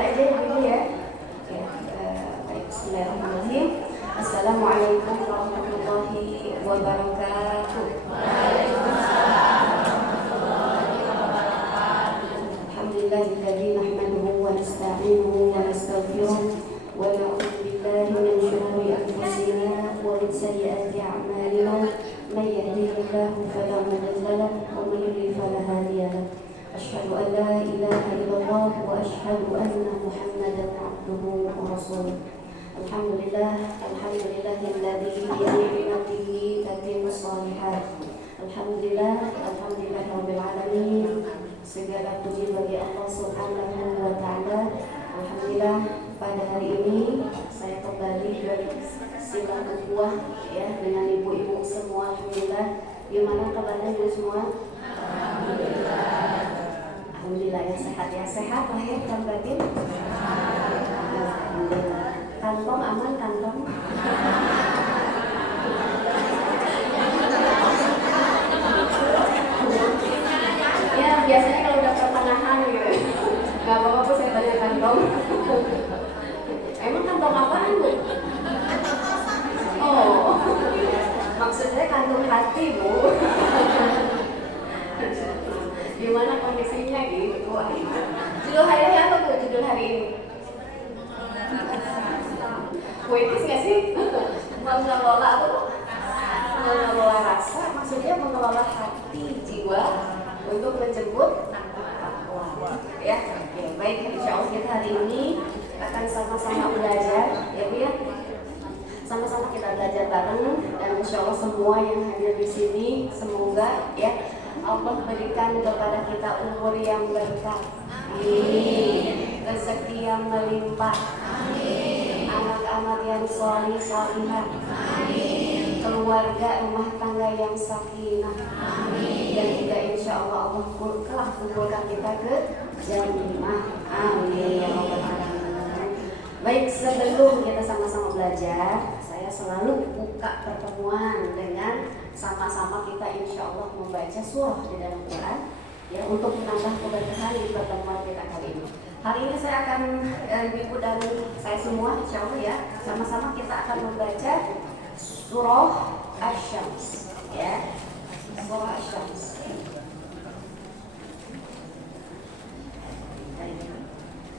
mulai aja dulu ya. Ya, baik, bismillahirrahmanirrahim. Assalamualaikum warahmatullahi wabarakatuh. Alhamdulillahilladzi nahmaduhu wa nasta'inuhu wa nastaghfiruh wa na'udzu billahi min shururi anfusina wa min sayyiati a'malina. Man yahdihillahu fala mudilla lahu wa man yudlil fala hadiya lahu. Asyhadu an la ilaha illallah wa asyhadu anna Muhammadan abduhu wa rasuluh. Alhamdulillahilladzi bi ni'matihi tatimmu shalihat. Alhamdulillahirabbil alamin. Segala puji bagi Allah Subhanahu wa taala. Alhamdulillah, pada hari ini saya kembali bersilah ukhuwah ya dengan ibu-ibu semua. Alhamdulillah. Gimana kabarnya ibu semua? Alhamdulillah ya, sehat ya, sehat lahir dan batin. Alhamdulillah. Kantong aman, kantong. Ya biasanya kalau udah pertengahan gitu, nggak apa-apa saya tanya kantong. Emang kantong apaan bu? Oh, maksudnya kantong hati bu. Gimana kondisinya gitu? Judul hari ini apa bu? Judul hari ini? Puitis nggak sih? Mengelola apa bu? Mengelola rasa, maksudnya mengelola hati, jiwa untuk menjemput takwa. Ya, oke, baik. Insya Allah kita hari ini akan sama-sama belajar, ya bu ya. Sama-sama kita belajar bareng dan insya Allah semua yang hadir di sini semoga ya Allah berikan kepada kita umur yang berkah, rezeki yang melimpah, anak-anak yang soleh solihah, keluarga rumah tangga yang sakinah, dan juga insya Allah Allah telah kumpulkan kita ke jannah. Amin ya rabbal alamin. Baik, sebelum kita sama-sama belajar, saya selalu buka pertemuan dengan sama-sama kita insya Allah membaca surah di dalam Quran ya untuk menambah keberkahan di pertemuan kita kali ini. Hari ini saya akan ibu dan saya semua insya Allah ya sama-sama kita akan membaca surah Asy-Syams ya, surah Asy-Syams.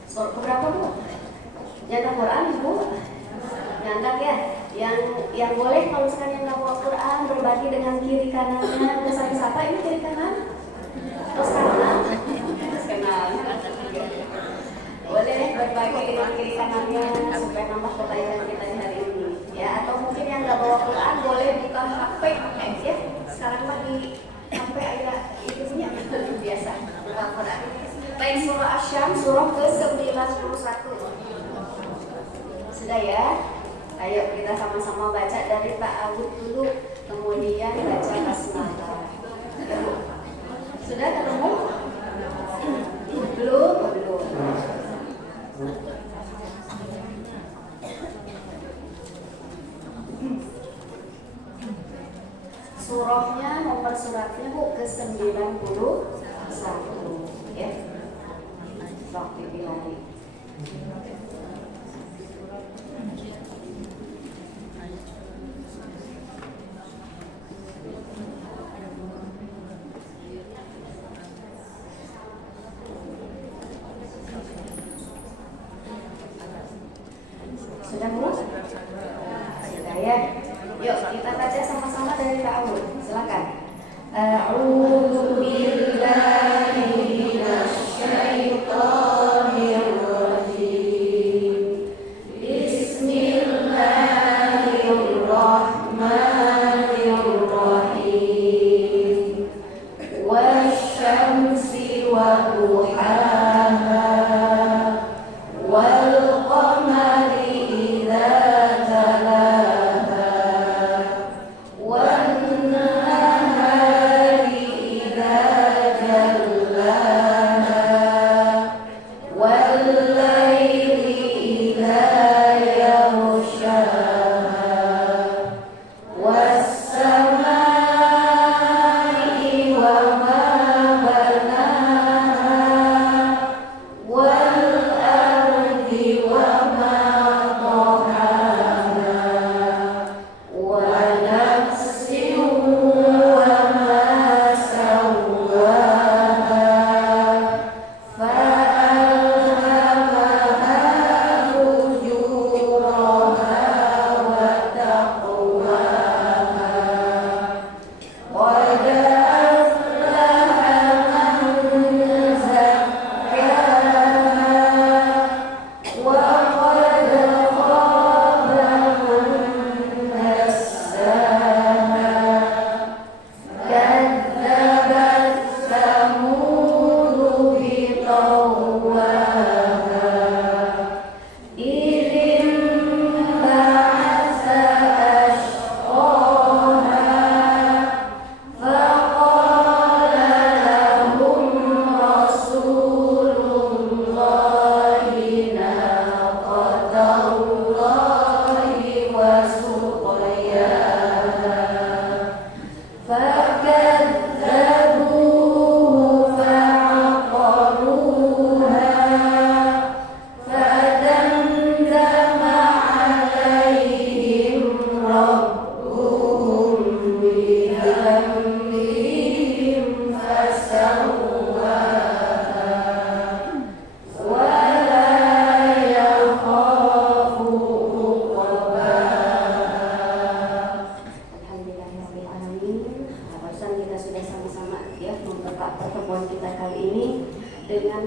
Surah keberapa bu? Nyandak Quran bu? Nyandak ya? Yang boleh kalau misalkan yang nggak bawa Quran berbagi dengan kiri kanannya. Misalnya siapa ini kiri kanan? Terus kanan? Terus kanan. Boleh berbagi dengan kiri kanannya supaya nambah kebaikan kita di hari ini. Ya, atau mungkin yang nggak bawa Quran boleh buka HP ya. Sekarang lagi HP ada itunya biasa buka Quran. Baik, surah Asy-Syams surah ke-91. Sudah ya? Ayo kita sama-sama baca dari ta'awudz dulu, kemudian baca basmalah. Sudah ketemu? Belum? Belum. Surahnya nomor suratnya bu ke-91 ya. Waktu bilani. Sudah bu? Sudah ya. Yuk kita baca sama-sama dari ta'awudz. Silakan. A'udzu billahi minasy syaithanir rajim. Bismillahirrahmanirrahim. Wasyamsi wa duhaha wal qamari idza talaha wan nahari idza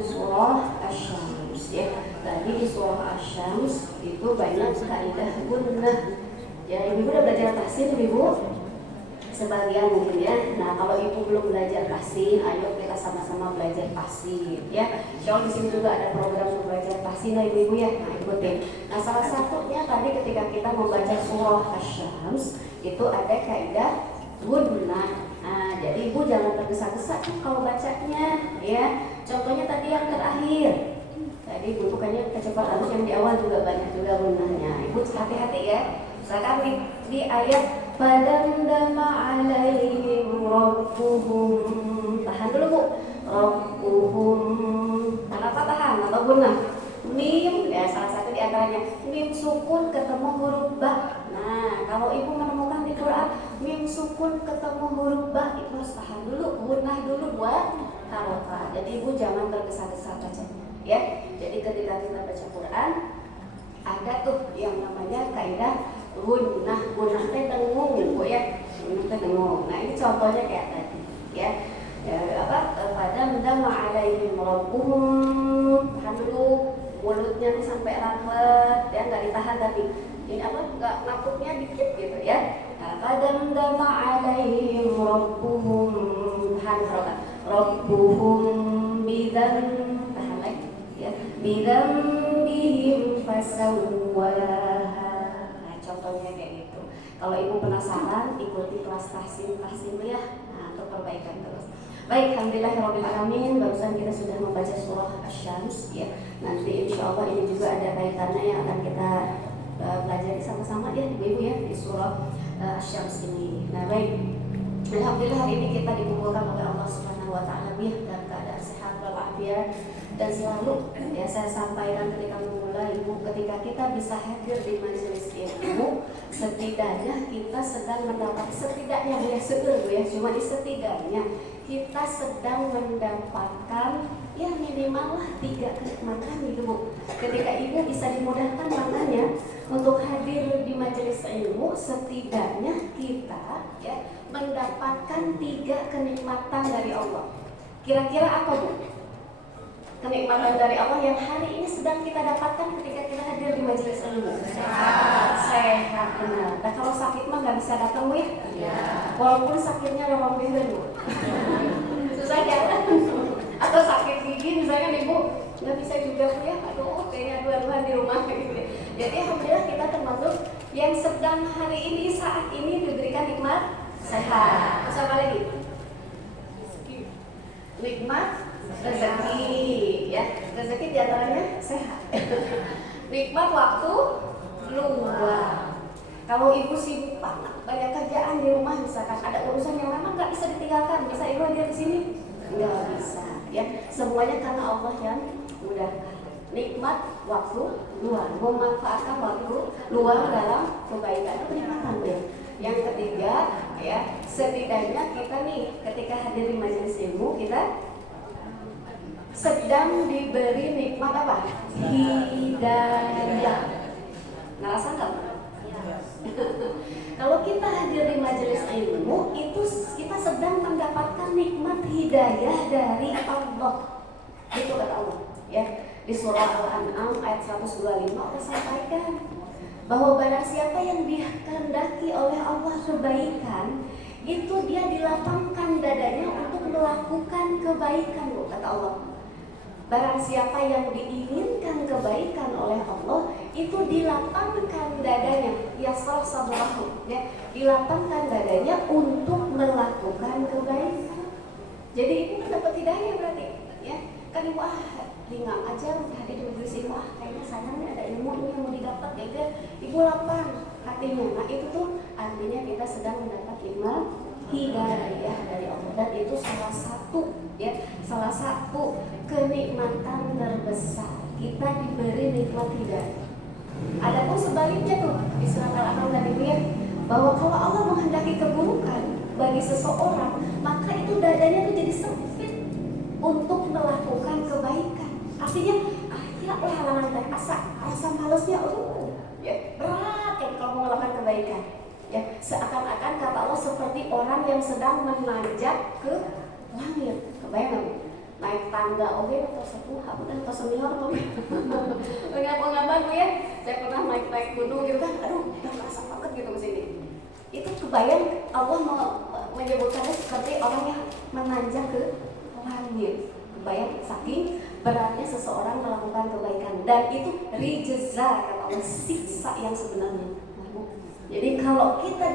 surah Asy-Syams ya. Tadi di surah Asy-Syams itu banyak kaidah gunnah. Ya, ibu udah belajar tahsin ibu? Sebagian mungkin ya. Nah, kalau ibu belum belajar tahsin, ayo kita sama-sama belajar tahsin ya. Insyaallah di sini juga ada program untuk belajar tahsin lah ibu-ibu ya. Nah, ikutin. Nah, salah satunya tadi ketika kita membaca surah Asy-Syams itu ada kaidah gunnah. Nah, jadi ibu jangan tergesa-gesa kalau bacanya ya. Contohnya tadi yang terakhir. Tadi ibu bukannya kecepatan, yang di awal juga banyak juga gunnahnya. Ibu hati-hati ya. Misalkan di ayat Fadamdama alaihim rabbuhum. Tahan dulu bu. Rabbuhum. Kenapa tahan atau gunnah? Mim, ya salah satu di antaranya. Mim sukun ketemu huruf ba. Nah, kalau ibu menemukan di Quran mim sukun ketemu huruf ba, ibu harus tahan dulu, gunnah dulu buat harokah. Jadi ibu jangan tergesa-gesa bacanya, ya. Jadi ketika kita baca Quran ada tuh yang namanya kaidah gunnah. Gunnah teh dengung bu ya. Gunnah teh dengung. Nah, ini contohnya kayak tadi ya. Fadamdama alaihim rabbuhum. Tahan dulu, mulutnya nih sampai rapat ya, nggak ditahan tadi. Ini nggak nakutnya dikit gitu ya. Fadamdama alaihim rabbuhum. Tahan harokat. Rabbuhum bidan. Tahan lagi ya. Bidan bihim fasawwaha. Contohnya kayak gitu. Kalau ibu penasaran, ikuti kelas tahsin ya. Nah, untuk perbaikan terus. Baik, alhamdulillahirabbil alamin. Barusan kita sudah membaca surah Asy-Syams ya. Nanti insyaallah ini juga ada kaitannya yang akan kita pelajari sama-sama ya ibu-ibu ya di surah Asy-Syams ini. Nah, baik. Alhamdulillah hari ini kita dikumpulkan oleh Allah Subhanahu wa taala dalam keadaan sehat walafiat. Dan selalu ya saya sampaikan ketika memulai ibu, ketika kita bisa hadir di majelis ilmu, setidaknya kita sedang mendapat, setidaknya ya sebenarnya ya, cuma di setidaknya kita sedang mendapatkan ya minimal lah 3 kenikmatan gitu bu. Ketika ibu bisa dimudahkan makanya untuk hadir di majelis ilmu, setidaknya kita ya mendapatkan 3 kenikmatan dari Allah. Kira-kira apa bu? Kenikmatan dari Allah yang hari ini sedang kita dapatkan ketika kita hadir di majelis ilmu. Sehat benar. Nah, kalau sakit mah nggak bisa datang bu ya. Walaupun sakitnya lorong dulu. Susah ya. Atau sakit gigi misalnya ibu nggak bisa juga bu ya. Aduh, kayaknya dua-duaan di rumah gitu. Jadi alhamdulillah kita termasuk yang sedang hari ini saat ini diberikan nikmat sehat. Terus apa lagi? Nikmat rezeki ya, rezeki diantaranya sehat. Nikmat waktu luang. Kalau ibu sibuk banyak kerjaan di rumah, misalkan ada urusan yang memang nggak bisa ditinggalkan, bisa ibu hadir di sini? Nggak bisa ya. Semuanya karena Allah yang mudahkan. Nikmat waktu luang, memanfaatkan waktu luang dalam kebaikan itu nikmatan ya. Yang ketiga ya, setidaknya kita nih ketika hadir di majelis ilmu kita sedang diberi nikmat apa? Hidayah. Ngerasa nggak? Kalau kita hadir di majelis ilmu, itu kita sedang mendapatkan nikmat hidayah dari Allah. Itu kata Allah. Ya, di surah Al-An'am ayat 125 Allah sampaikan bahwa barang siapa yang dikehendaki oleh Allah kebaikan, itu dia dilapangkan dadanya untuk melakukan kebaikan, kata Allah. Barang siapa yang diinginkan kebaikan oleh Allah, itu dilapangkan dadanya, yasrah sadrahu, ya, dilapangkan dadanya untuk melakukan kebaikan. Jadi itu kan dapat hidayah berarti, ya. Kan wah, ringan aja hadir di majelis ilmu, kayaknya sayangnya ada ilmu ini yang mau didapat, ya ibu lapang hatinya. Nah itu tuh artinya kita sedang mendapat ilmu hidayah dari Allah, dan itu salah satu kenikmatan terbesar, kita diberi nikmat hidayah. Adapun sebaliknya tuh di surat Al-An'am tadi ya, bahwa kalau Allah menghendaki keburukan bagi seseorang, maka itu dadanya tuh jadi sempit untuk melakukan kebaikan. Artinya ya halangan dari asa malesnya ya berat kan kalau mau melakukan kebaikan. Ya, seakan-akan kata Allah seperti orang yang sedang menanjak ke langit. Kebayang nggak? naik tangga oke atau sepuh atau senior oke ngapa-ngapain Bu ya, saya pernah naik gunung gitu kan, aduh udah kerasa banget gitu kesini. Itu kebayang Allah menyebutkannya seperti orang yang menanjak ke langit. Kebayang saking beratnya seseorang melakukan kebaikan, dan itu rijza kata Allah, siksa yang sebenarnya. Jadi kalau kita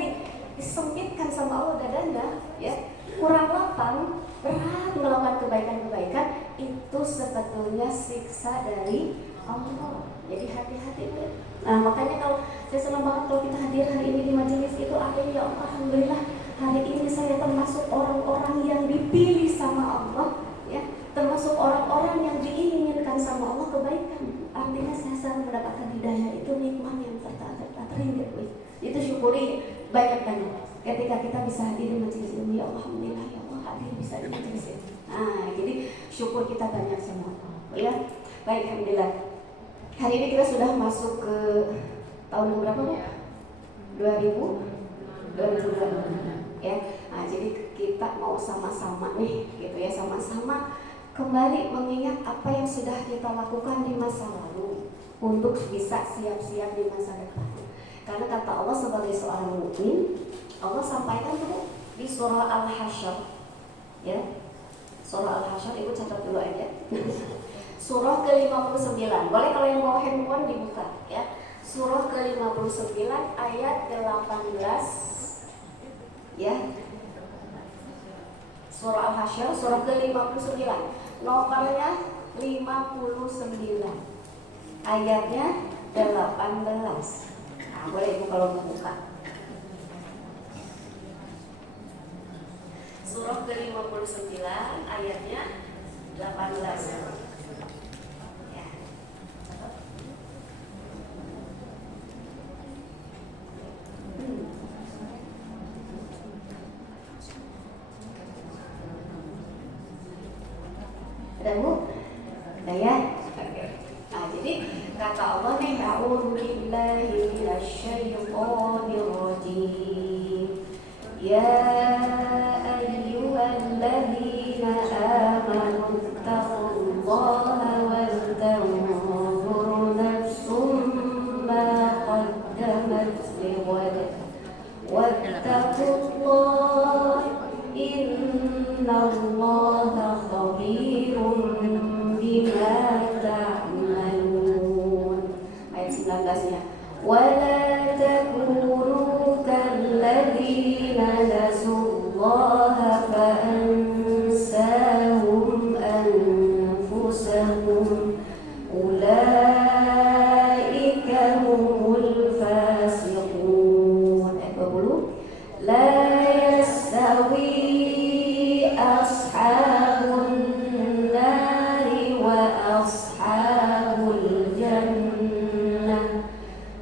disempitkan sama Allah dadanya, ya kurang lapang, berat melakukan kebaikan-kebaikan, itu sebetulnya siksa dari Allah. Jadi hati-hati ya. Nah makanya kalau saya senang banget kalau kita hadir hari ini di majelis itu, artinya ya Allah, alhamdulillah hari ini saya termasuk orang-orang yang dipilih sama Allah, ya, termasuk orang-orang yang diinginkan sama Allah kebaikan. Artinya saya selalu mendapatkan hidayah, itu nikmat yang terindah. Itu syukuri banyak-banyak ketika kita bisa hadir di majelis ini. Ya alhamdulillah ya Allah hadir bisa di majelis ini. Nah jadi syukur kita banyak sama Allah, ya. Baik, alhamdulillah. Hari ini kita sudah masuk ke tahun berapa Bu? 2020 ya. Nah, jadi kita mau sama-sama nih gitu ya, sama-sama kembali mengingat apa yang sudah kita lakukan di masa lalu untuk bisa siap-siap di masa depan. Karena kata Allah sebagai seorang mukmin, Allah sampaikan tuh di surah Al-Hasyr ya. Surah Al-Hasyr Ibu catat dulu aja. Surah ke-59. Boleh kalau yang bawa handphone dibuka ya. Surah ke-59 ayat 18 ya. Surah Al-Hasyr surah ke-59. Nomornya 59. Ayatnya 18. Nah, boleh Ibu kalau mau buka. Surah ke-59 ayatnya 18. Ada Bu? Ada ya? Nah, jadi kata Allah nih, a'udzu billahi minasyaitonir rajim. Ya ayyuhalladzina amanu taqullaha wal tanzur nafsum ma qaddamat lighad wattaqullaha innallaha khabirun bima ta'malun. Ayat 19-nya. Wala takunu kalladzina nasullaha fa'ansahum anfusahum ulaika humul fasiqun. Ayat 20. La yastawi ashabun nari wa ashabul jannah.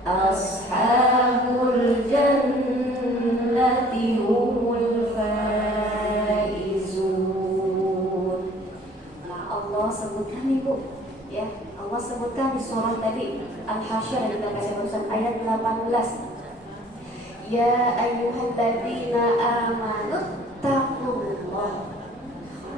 Ashabul jannati humul faizun. Nah, Allah sebutkan Ibu ya. Allah sebutkan di surah tadi Al-Hasyr yang kita baca barusan ayat 18. Ya ayyuhalladzina amanu taqullah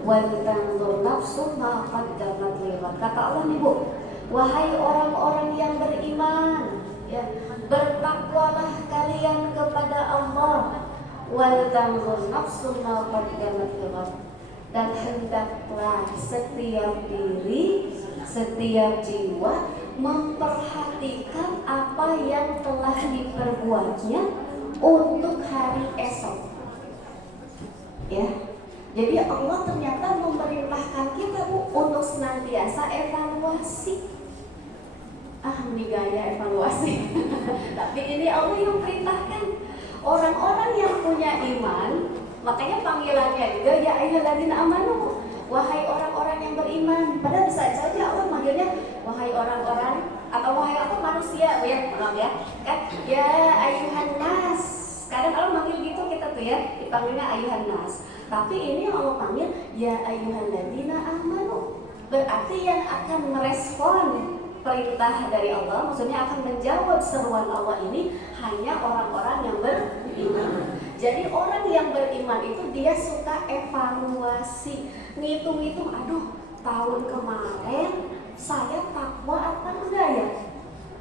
wal tanzur nafsum ma qaddamat lighad. Kata Allah nih Bu, wahai orang-orang yang beriman, ya, bertakwalah kalian kepada Allah. Wal tanzur nafsum ma qaddamat lighad. Dan hendaklah setiap diri, setiap jiwa memperhatikan apa yang telah diperbuatnya untuk hari esok. Ya. Jadi Allah ternyata memerintahkan kita Bu untuk senantiasa evaluasi. Ini gaya evaluasi. Tapi ini Allah yang perintahkan. Orang-orang yang punya iman, makanya panggilannya juga ya ayyuhalladzina amanu, wahai orang-orang yang beriman. Padahal bisa saja Allah manggilnya wahai orang-orang atau wahai apa manusia, ya maaf ya, kan ya ayyuhan nas. Kadang Allah manggil gitu kita tuh ya, dipanggilnya ayyuhan nas. Tapi ini Allah panggil ya ayyuhalladzina amanu. Berarti yang akan merespon perintah dari Allah, maksudnya akan menjawab seruan Allah ini hanya orang-orang yang beriman. Jadi orang yang beriman itu dia suka evaluasi, ngitung-ngitung, aduh tahun kemarin saya takwa apa enggak ya?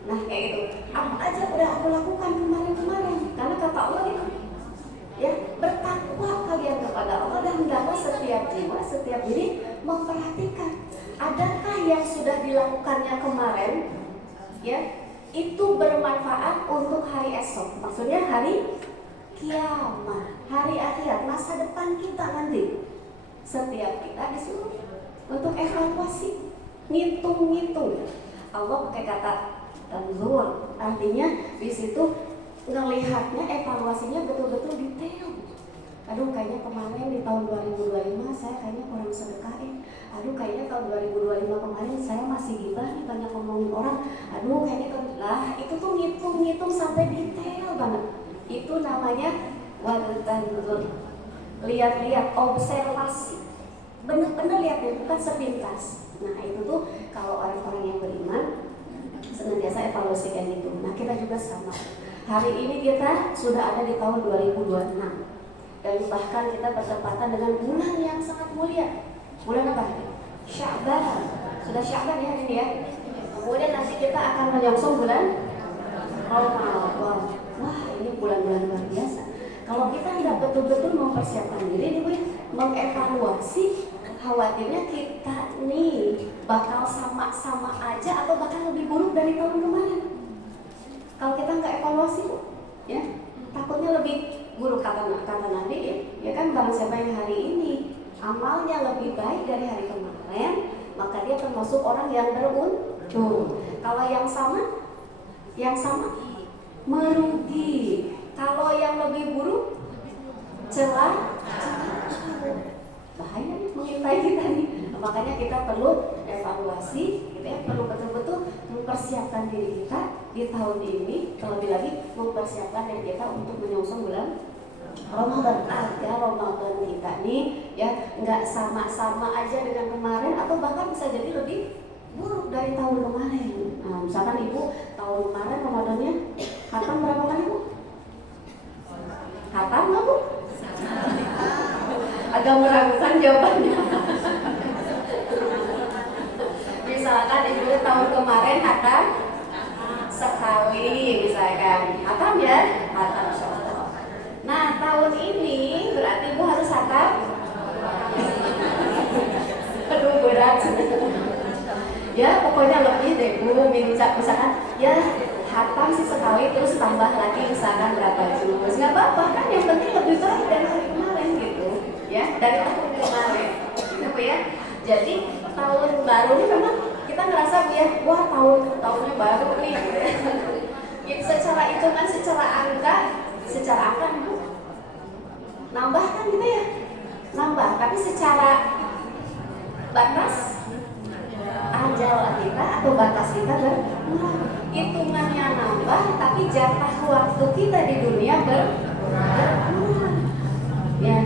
Nah kayak gitu, apa aja udah aku lakukan kemarin-kemarin, karena kata Allah itu ya, bertakwa kalian kepada Allah dan hendaklah setiap jiwa, setiap diri memperhatikan adakah yang sudah dilakukannya kemarin ya itu bermanfaat untuk hari esok, maksudnya hari kiamat, hari akhirat, masa depan kita nanti. Setiap kita disuruh untuk evaluasi, ngitung-ngitung. Allah pakai kata tanzur, artinya di situ ngelihatnya, evaluasinya betul-betul detail. Aduh kayaknya kemarin di tahun 2025 saya kayaknya kurang sedekahin. Aduh kayaknya tahun 2025 kemarin saya masih gibah nih, banyak ngomongin orang. Aduh kayaknya lah itu tuh ngitung-ngitung sampai detail banget. Itu namanya watanzur. Lihat-lihat, observasi. Bener-bener lihat, bukan sepintas. Nah itu tuh kalau orang-orang yang beriman senantiasa evaluasi kayak gitu. Nah kita juga sama. Hari ini kita sudah ada di tahun 2026 dan bahkan kita bertepatan dengan bulan yang sangat mulia. Bulan apa? Sya'ban. Sudah Sya'ban ya hari ini ya. Kemudian nanti kita akan menyongsong bulan Ramadan. Wah ini bulan-bulan luar biasa. Kalau kita tidak betul-betul mempersiapkan diri nih Bu, mengevaluasi, khawatirnya kita nih bakal sama-sama aja atau bahkan lebih buruk dari tahun kemarin. Kalau kita nggak evaluasi Bu, ya takutnya lebih buruk kata Nabi ya kan, barang siapa yang hari ini amalnya lebih baik dari hari kemarin, maka dia termasuk orang yang beruntung. Kalau yang sama merugi. Kalau yang lebih buruk celah bahaya nih mengintai kita nih. Makanya kita perlu evaluasi, gitu ya, perlu betul-betul mempersiapkan diri kita di tahun ini, terlebih lagi mempersiapkan diri kita untuk menyongsong bulan Ramadan, agar Ramadan kita nih ya nggak sama-sama aja dengan kemarin atau bahkan bisa jadi lebih buruk dari tahun kemarin. Nah, misalkan Ibu tahun kemarin Ramadannya khatam berapa kali Bu? Khatam nggak Bu? Agak meragukan jawabannya. Misalkan Ibu tahun kemarin khatam sekali misalkan, khatam ya? Khatam insyaallah. Nah tahun ini berarti Ibu harus khatam. Aduh berat. Ya pokoknya lebih deh Bu, misalkan ya khatam sih sekali terus tambah lagi misalkan berapa juz, nggak apa-apa kan, yang penting lebih baik dari hari kemarin gitu ya, dari tahun kemarin gitu Bu ya. Jadi tahun baru ini memang kita ngerasa ya wah tahunnya baru nih gitu ya. Secara hitungan, secara angka Bu nambah kan gitu ya, nambah, tapi secara batas ajal kita atau batas kita berkurang. Hitungannya nambah, tapi jatah waktu kita di dunia berkurang. Ya,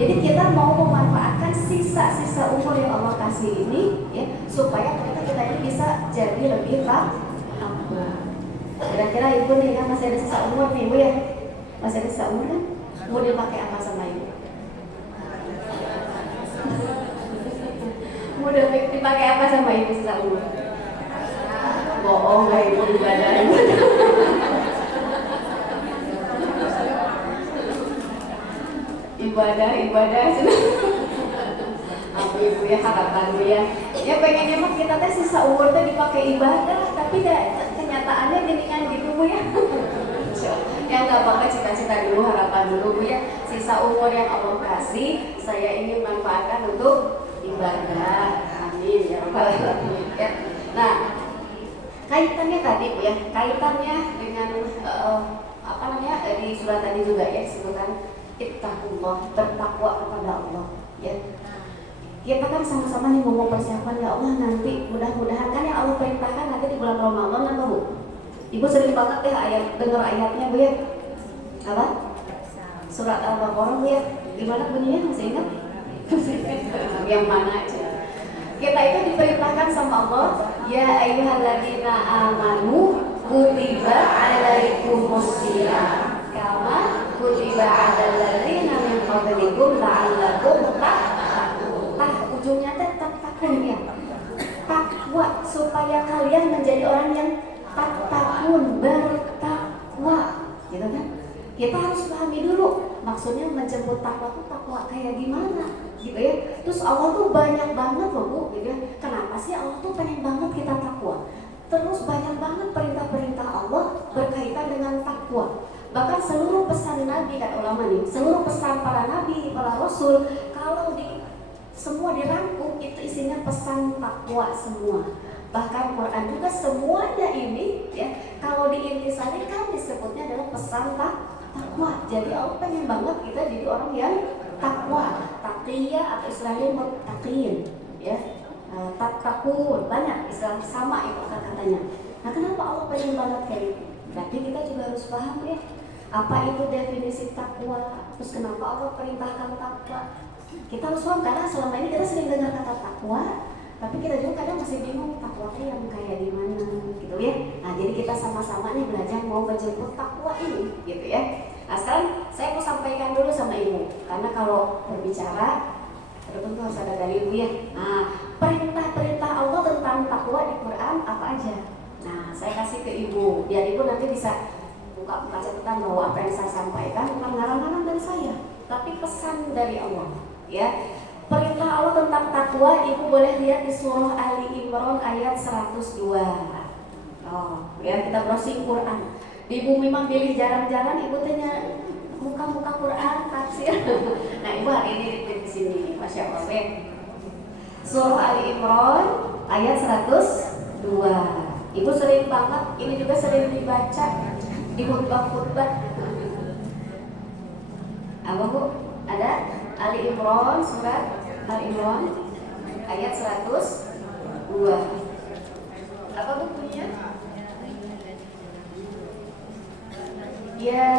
jadi kita mau memanfaatkan sisa-sisa umur yang Allah kasih ini, ya, supaya kita ini bisa jadi lebih takwa. Kira-kira Ibu nih kan masih ada sisa umur nih Bu ya, masih ada sisa umur kan? Mau dipakai apa sama Ibu? Mau dipakai apa sama Ibu sisa umur? Bohong gak Ibu, ibadah. Ibadah apa Ibu ya, harapan Bu ya. Ya pengennya mah kita teh sisa umur teh dipakai ibadah, tapi kenyataannya geningan gitu Bu ya. Ya nggak apa-apa, cita-cita dulu, harapan dulu Bu ya. Sisa umur yang Allah kasih, saya ingin manfaatkan untuk ibadah. Amin ya rabbal alamin. Ya. Nah, kaitannya tadi Bu ya, kaitannya dengan di surat tadi juga ya disebutkan ittaqullah, bertakwa kepada Allah ya. Kita kan sama-sama nih ngomong persiapan, ya Allah nanti mudah-mudahan kan yang Allah perintahkan nanti di bulan Ramadan apa Bu? Ibu sering banget ya dengar ayatnya Bu ya. Apa? Surat Al-Baqarah Bu ya. Gimana bunyinya, masih ingat? Yang mana aja? Kita itu diperintahkan sama Allah, ya ayyuhalladzina amanu kutiba alaikumusiyam kama kutiba alal ladzina min qablikum la'allakum tattaqun. Ujungnya tetap supaya kalian menjadi orang yang takun, bertakwa, gitu kan? Kita harus pahami dulu maksudnya menjemput takwa itu takwa kayak gimana, gitu ya. Terus Allah tuh banyak banget loh Bu, gitu ya. Kenapa sih Allah tuh pengen banget kita takwa? Terus banyak banget perintah-perintah Allah berkaitan dengan takwa. Bahkan seluruh pesan Nabi, kan ulama nih, seluruh pesan para Nabi, para Rasul, kalau semua dirangkum itu isinya pesan takwa semua. Bahkan Quran juga semuanya ini ya, kalau diintisari kan disebutnya adalah pesan takwa. Jadi Allah pengen banget kita jadi orang yang takwa, taqiyah atau istilahnya muttaqin ya. Takun, banyak istilah sama itu katanya. Nah, kenapa Allah pengen banget kayak gitu? Berarti kita juga harus paham ya, apa itu definisi takwa, terus kenapa Allah perintahkan takwa. Kita harus paham karena selama ini kita sering dengar kata takwa, tapi kita juga kadang masih bingung takwanya yang kayak gimana gitu ya. Nah, jadi kita sama-sama nih belajar mau menjemput takwa ini gitu ya. Nah, sekarang saya mau sampaikan dulu sama Ibu, karena kalau berbicara tentu harus ada dalil ya. Nah, perintah-perintah Allah tentang takwa di Quran apa aja? Nah, saya kasih ke Ibu, biar Ibu nanti bisa buka catatan bahwa apa yang saya sampaikan bukan ngarang-ngarang dari saya, tapi pesan dari Allah ya. Perintah Allah tentang takwa Ibu boleh lihat di surah Ali Imran ayat 102. Oh, ya, kita browsing Quran. Ibu memang pilih jarang-jarang Ibu tanya muka-muka Quran tafsir. Nah, Ibu hari ini di sini, Masya Allah ya. Surah Ali Imran ayat 102. Ibu sering banget, ini juga sering dibaca di khutbah-khutbah. Apa Bu? Ada Ali Imran, surat Ali Imran ayat 102. Apa Bu bunyinya? Ya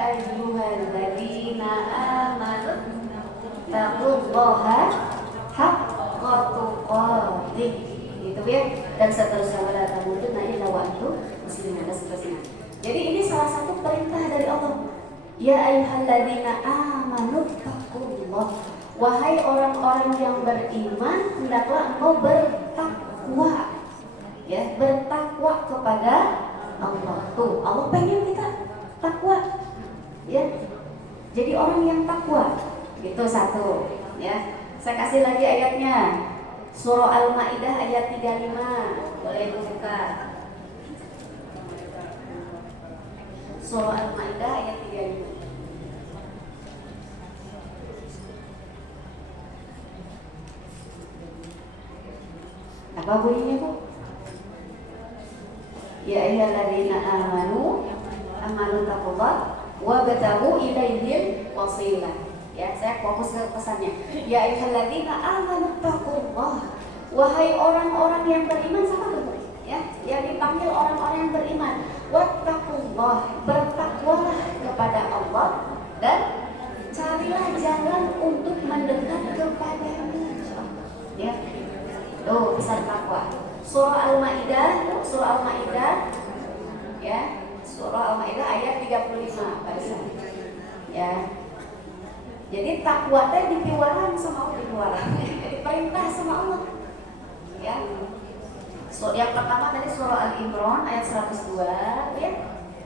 ayyuhalladzina amanu taqullaha haqqa tuqatih, gitu ya, dan seterusnya. Wala tamutunna illa wa antum muslimun, dan seterusnya. Jadi ini salah satu perintah dari Allah. Ya ayyuhalladzina amanu taqullah, wahai orang-orang yang beriman, hendaklah engkau bertakwa ya, bertakwa kepada Allah. Tuh, Allah pengen kita takwa ya, jadi orang yang takwa. Itu satu ya. Saya kasih lagi ayatnya, surah Al-Maidah ayat 35. Boleh buka surah Al-Maidah ayat 35. Apa bunyinya Bu? Ya ayyuhalladzina amanu taqullah wa batagu ilaihil wasilah. Ya, saya fokus ke pesannya. Ya ayyuhalladzina amanu taqullah, wahai orang-orang yang beriman. Sama tuh ya, yang dipanggil orang-orang yang beriman. Wattaqullah, bertakwalah kepada Allah dan carilah jalan untuk mendekat kepadanya. Ya, tuh pesan takwa. Surah Al-Maidah, ya, surah Al-Maidah ayat 35 barusan. Ya. Jadi takwa teh dipiwaran sama Allah, diperintah sama Allah. Ya. So, yang pertama tadi surah Al-Imran ayat 102 ya.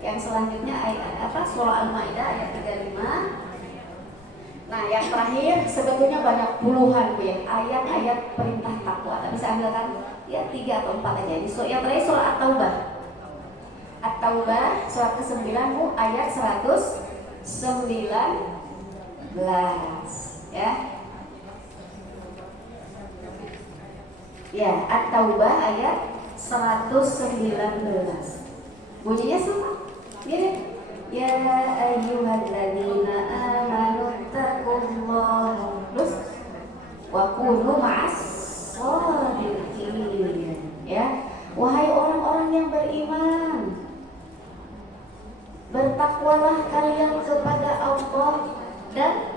Yang selanjutnya ayat surah Al-Maidah ayat 35. Nah, yang terakhir sebetulnya banyak puluhan Bu ya, ayat-ayat perintah takwa. Tapi saya ambilkan ya 3 atau 4 aja. Yang terakhir surah At-Taubah. At-Taubah surat ke-9 Bu, ayat 119 ya. Ya, At-Taubah ayat 119. Bunyinya sama. Ya. Ya ayyuhalladzina amanu taqullaha, terus wa kunu ma'as shadiqin. Ya, wahai orang-orang yang beriman, bertakwalah kalian kepada Allah, dan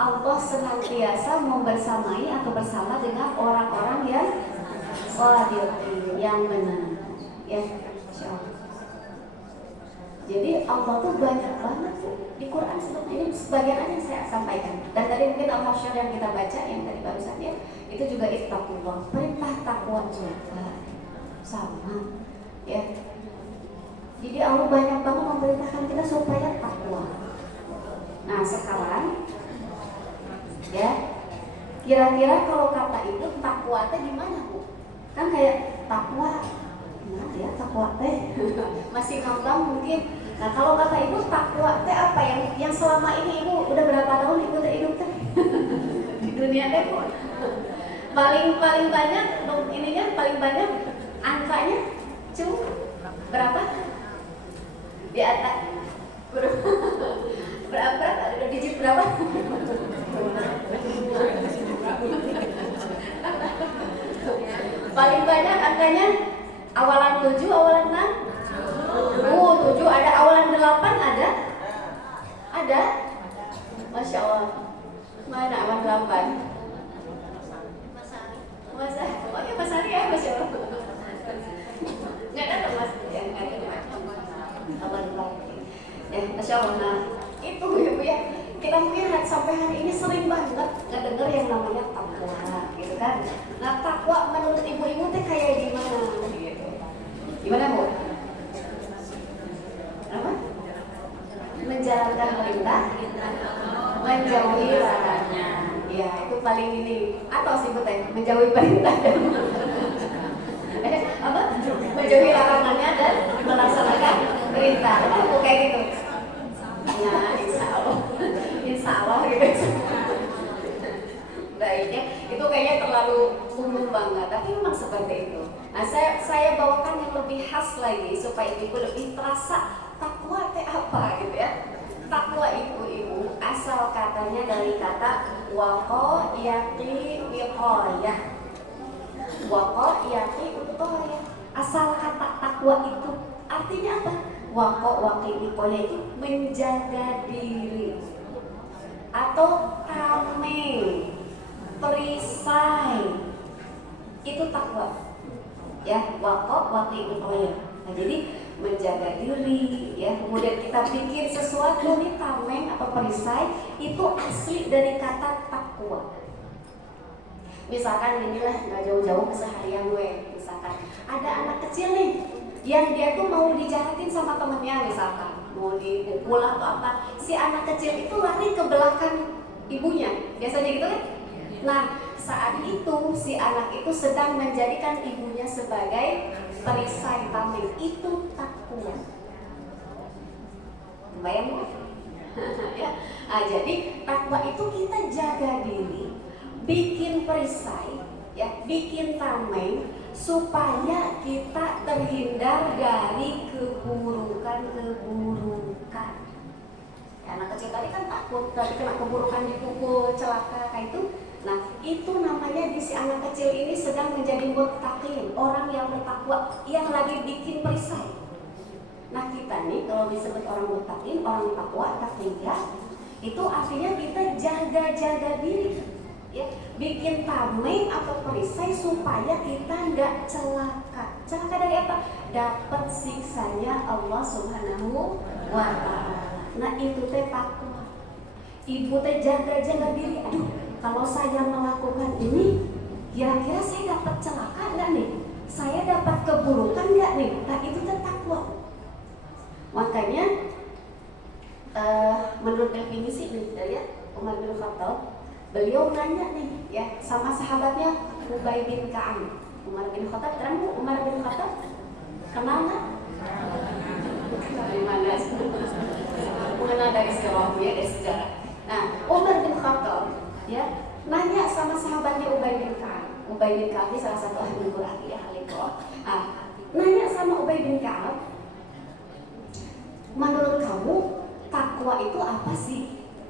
Allah senantiasa membersamai atau bersama dengan orang-orang yang shadiqin, yang benar. Ya, insyaallah. Jadi Allah tuh banyak banget tuh di Quran sebetulnya. Ini sebagian aja yang saya sampaikan. Dan tadi mungkin Al-Hasyr yang kita baca yang tadi barusan ya, itu juga ittaqullah, perintah takwa juga. sama, ya. Jadi Allah banyak banget memerintahkan kita supaya takwa. Nah sekarang, ya, kira-kira kalau kata itu takwa teh gimana Bu? Kan kayak takwa, gimana ya takwa teh? Masih ngambang mungkin. Nah kalau kata ibu takwa teh apa yang selama ini ibu udah berapa tahun ibu teh hidup teh di dunia teh Bu? Paling banyak ininya paling banyak angkanya berapa? Di atas berapa? Ada digit berapa? Paling banyak angkanya awalan 7, awalan 6. 7 ada, awalan 8 ada? Ada? Masya Allah. Mana awalan 8? Mas, oh ya Mas Ari ya, Masya Allah. Nggak ada Mas, ya nggak ada awalan 8. Ya, Masya Allah. Nah, itu ibu ya. Kita mungkin sampai hari ini sering banget ngedenger yang namanya takwa, gitu kan? Nah, takwa menurut ibu-ibu teh kayak gimana? Gitu. Gimana Bu? Apa? Menjalankan perintah, menjauhi larangan. Ya, itu paling ini. Atau sih Bu teh, menjauhi perintah dan apa? Menjauhi larangannya dan melaksanakan perintah. Apa kayak gitu? Nah, insya Allah gitu. Baiknya itu kayaknya terlalu umum banget, tapi memang seperti itu. Nah, saya bawakan yang lebih khas lagi supaya ibu lebih terasa takwa teh apa gitu ya. Takwa ibu asal katanya dari kata waqa'iyati wiqayah. Waqa'iyati wiqayah. Asal kata takwa itu artinya apa? Waqa'iyati wiqayah itu menjaga diri atau tameng, perisai, itu takwa. Ya, waqa'iyati wiqayah. Nah, jadi menjaga diri, ya. Kemudian kita bikin sesuatu nih tameng atau perisai, itu asli dari kata takwa. Misalkan inilah nggak jauh-jauh keseharian gue. Misalkan ada anak kecil nih, yang dia tuh mau dijahatin sama temennya, misalkan mau dipukul atau apa, si anak kecil itu lari ke belakang ibunya, biasanya gitu kan? Nah, saat itu si anak itu sedang menjadikan ibunya sebagai perisai tameng, itu takwa. Bayang nggak? Ya. Nah, jadi takwa itu kita jaga diri, bikin perisai, ya, bikin tameng supaya kita terhindar dari keburukan. Ya, anak kecil tadi kan takut tadi kena keburukan, dipukul, celaka kayak itu. Nah, itu namanya di si anak kecil ini sedang menjadi muttaqin, orang yang bertakwa, yang lagi bikin perisai. Nah, kita nih kalau disebut orang muttaqin, orang takwa, taqiyah, itu artinya kita jaga diri, ya, bikin tameng atau perisai supaya kita nggak celaka. Celaka dari apa? Dapat siksanya Allah Subhanahu wa Ta'ala. Nah, itu teh takwa. Ibu teh jaga diri. Aduh, kalau saya melakukan ini, kira-kira saya dapat celaka nggak nih? Saya dapat keburukan nggak nih? Nah, itu teh takwa. Makanya menurut definisi nih dari Umar bin Khattab, beliau nanya nih ya sama sahabatnya Ubay bin Ka'ab. Umar bin Khattab, terang Bu, Umar bin Khattab kenal nggak? Dari mana? Mengenal dari sirah, ya, dari sejarah. Nah, Umar bin Khattab ya nanya sama sahabatnya Ubay bin Ka'ab. Ubay bin Ka'ab ini salah satu ahli Qur'an, ya, ahli Qur'an. Nah, nanya sama Ubay bin Ka'ab, menurut kamu takwa itu apa sih?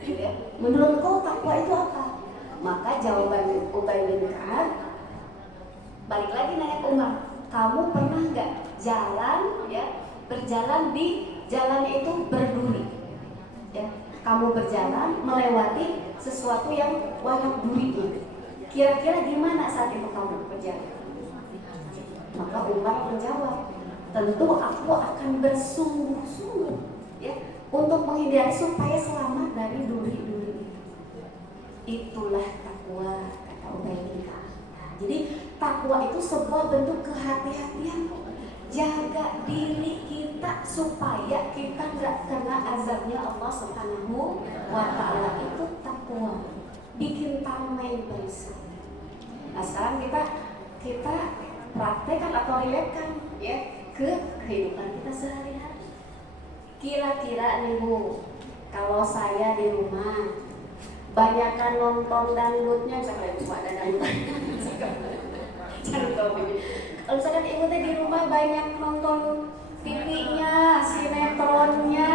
Ya. Menurut kau takwa itu apa? Maka jawaban Ubay bin Ka'ab balik lagi nanya ke Umar, kamu pernah nggak jalan, ya, berjalan di jalan itu berduri, ya, kamu berjalan melewati sesuatu yang banyak duri, kira-kira gimana saat itu kamu berjalan? Maka Umar menjawab, tentu aku akan bersungguh-sungguh, ya, untuk menghindari supaya selamat dari duri-duri. Itulah takwa, kata Ubay bin Ka'ab. Jadi takwa itu sebuah bentuk kehati-hatian. Jaga diri kita supaya kita nggak kena azabnya Allah Subhanahu wa Ta'ala. Itu takwa, bikin tameng barisan. Nah sekarang kita praktekkan atau relatekan ya ke kehidupan kita sehari-hari. Kira-kira nih Bu, kalau saya di rumah banyakkan nonton dangdutnya, misalkan ibu ada dangdut, kalau misalkan ibu teh di rumah banyak nonton TV-nya, sinetronnya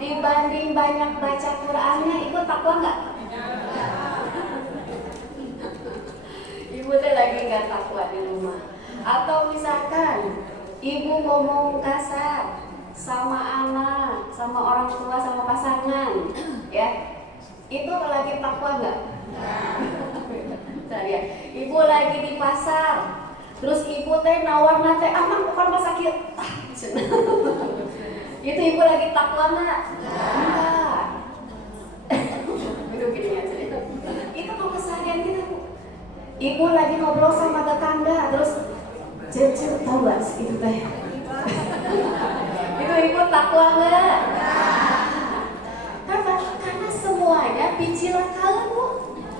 dibanding banyak baca Qur'annya, ibu takwa nggak? Ibu teh lagi nggak takwa di rumah. Atau misalkan ibu ngomong kasar sama anak, sama orang tua, sama pasangan, ya, itu lagi takwa nggak? Ya. Ibu lagi di pasar, terus ibu teh nawar nate, amang bukan pas sakit. Itu ibu lagi takwa nggak? Enggak. Gini aja. Itu kalau keseharian kita Bu. Ibu lagi ngobrol sama tetangga, terus cecil tahu nggak itu teh? Itu ibu takwa nggak? Karena semuanya picilakan Bu.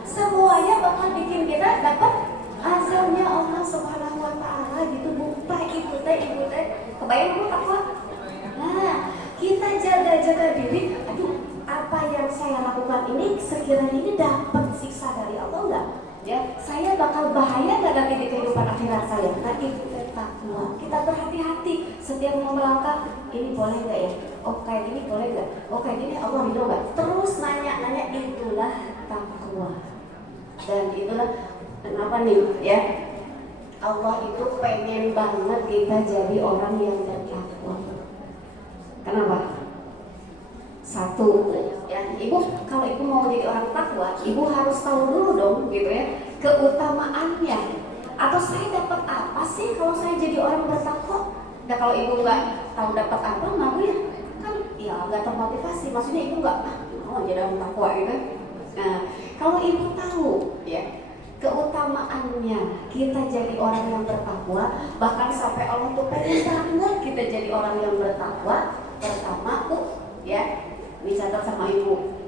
Semuanya bakal bikin kita dapat azabnya Allah Subhanahu wa Ta'ala gitu Bu. Ibu teh kebayang Bu takwa? Nah, kita jaga diri. Aduh, apa yang saya lakukan ini sekiranya ini dapat siksa dari Allah enggak? Ya, saya bakal bahaya enggak nanti di kehidupan akhirat saya? Nah, itu takwa. Kita berhati-hati setiap mau melangkah, ini boleh enggak ya? Oh, kayak gini boleh enggak? Oh, kayak gini Allah ridho enggak? Terus nanya-nanya, itulah takwa. Dan itulah kenapa nih ya? Allah itu pengen banget kita jadi orang yang bertakwa. Kenapa? Satu, ya, ibu kalau ibu mau jadi orang takwa, ibu harus tahu dulu dong, gitu ya, keutamaannya. Atau saya dapat apa sih kalau saya jadi orang bertakwa? Nah kalau ibu nggak tahu dapat apa, ngaku ya, kan, ya nggak termotivasi. Maksudnya ibu nggak, jadi orang takwa gitu. Nah kalau ibu tahu, ya, keutamaannya kita jadi orang yang bertakwa, bahkan sampai Allah tuh pengen banget kita jadi orang yang bertakwa. Pertama ya, dicatat sama ibu,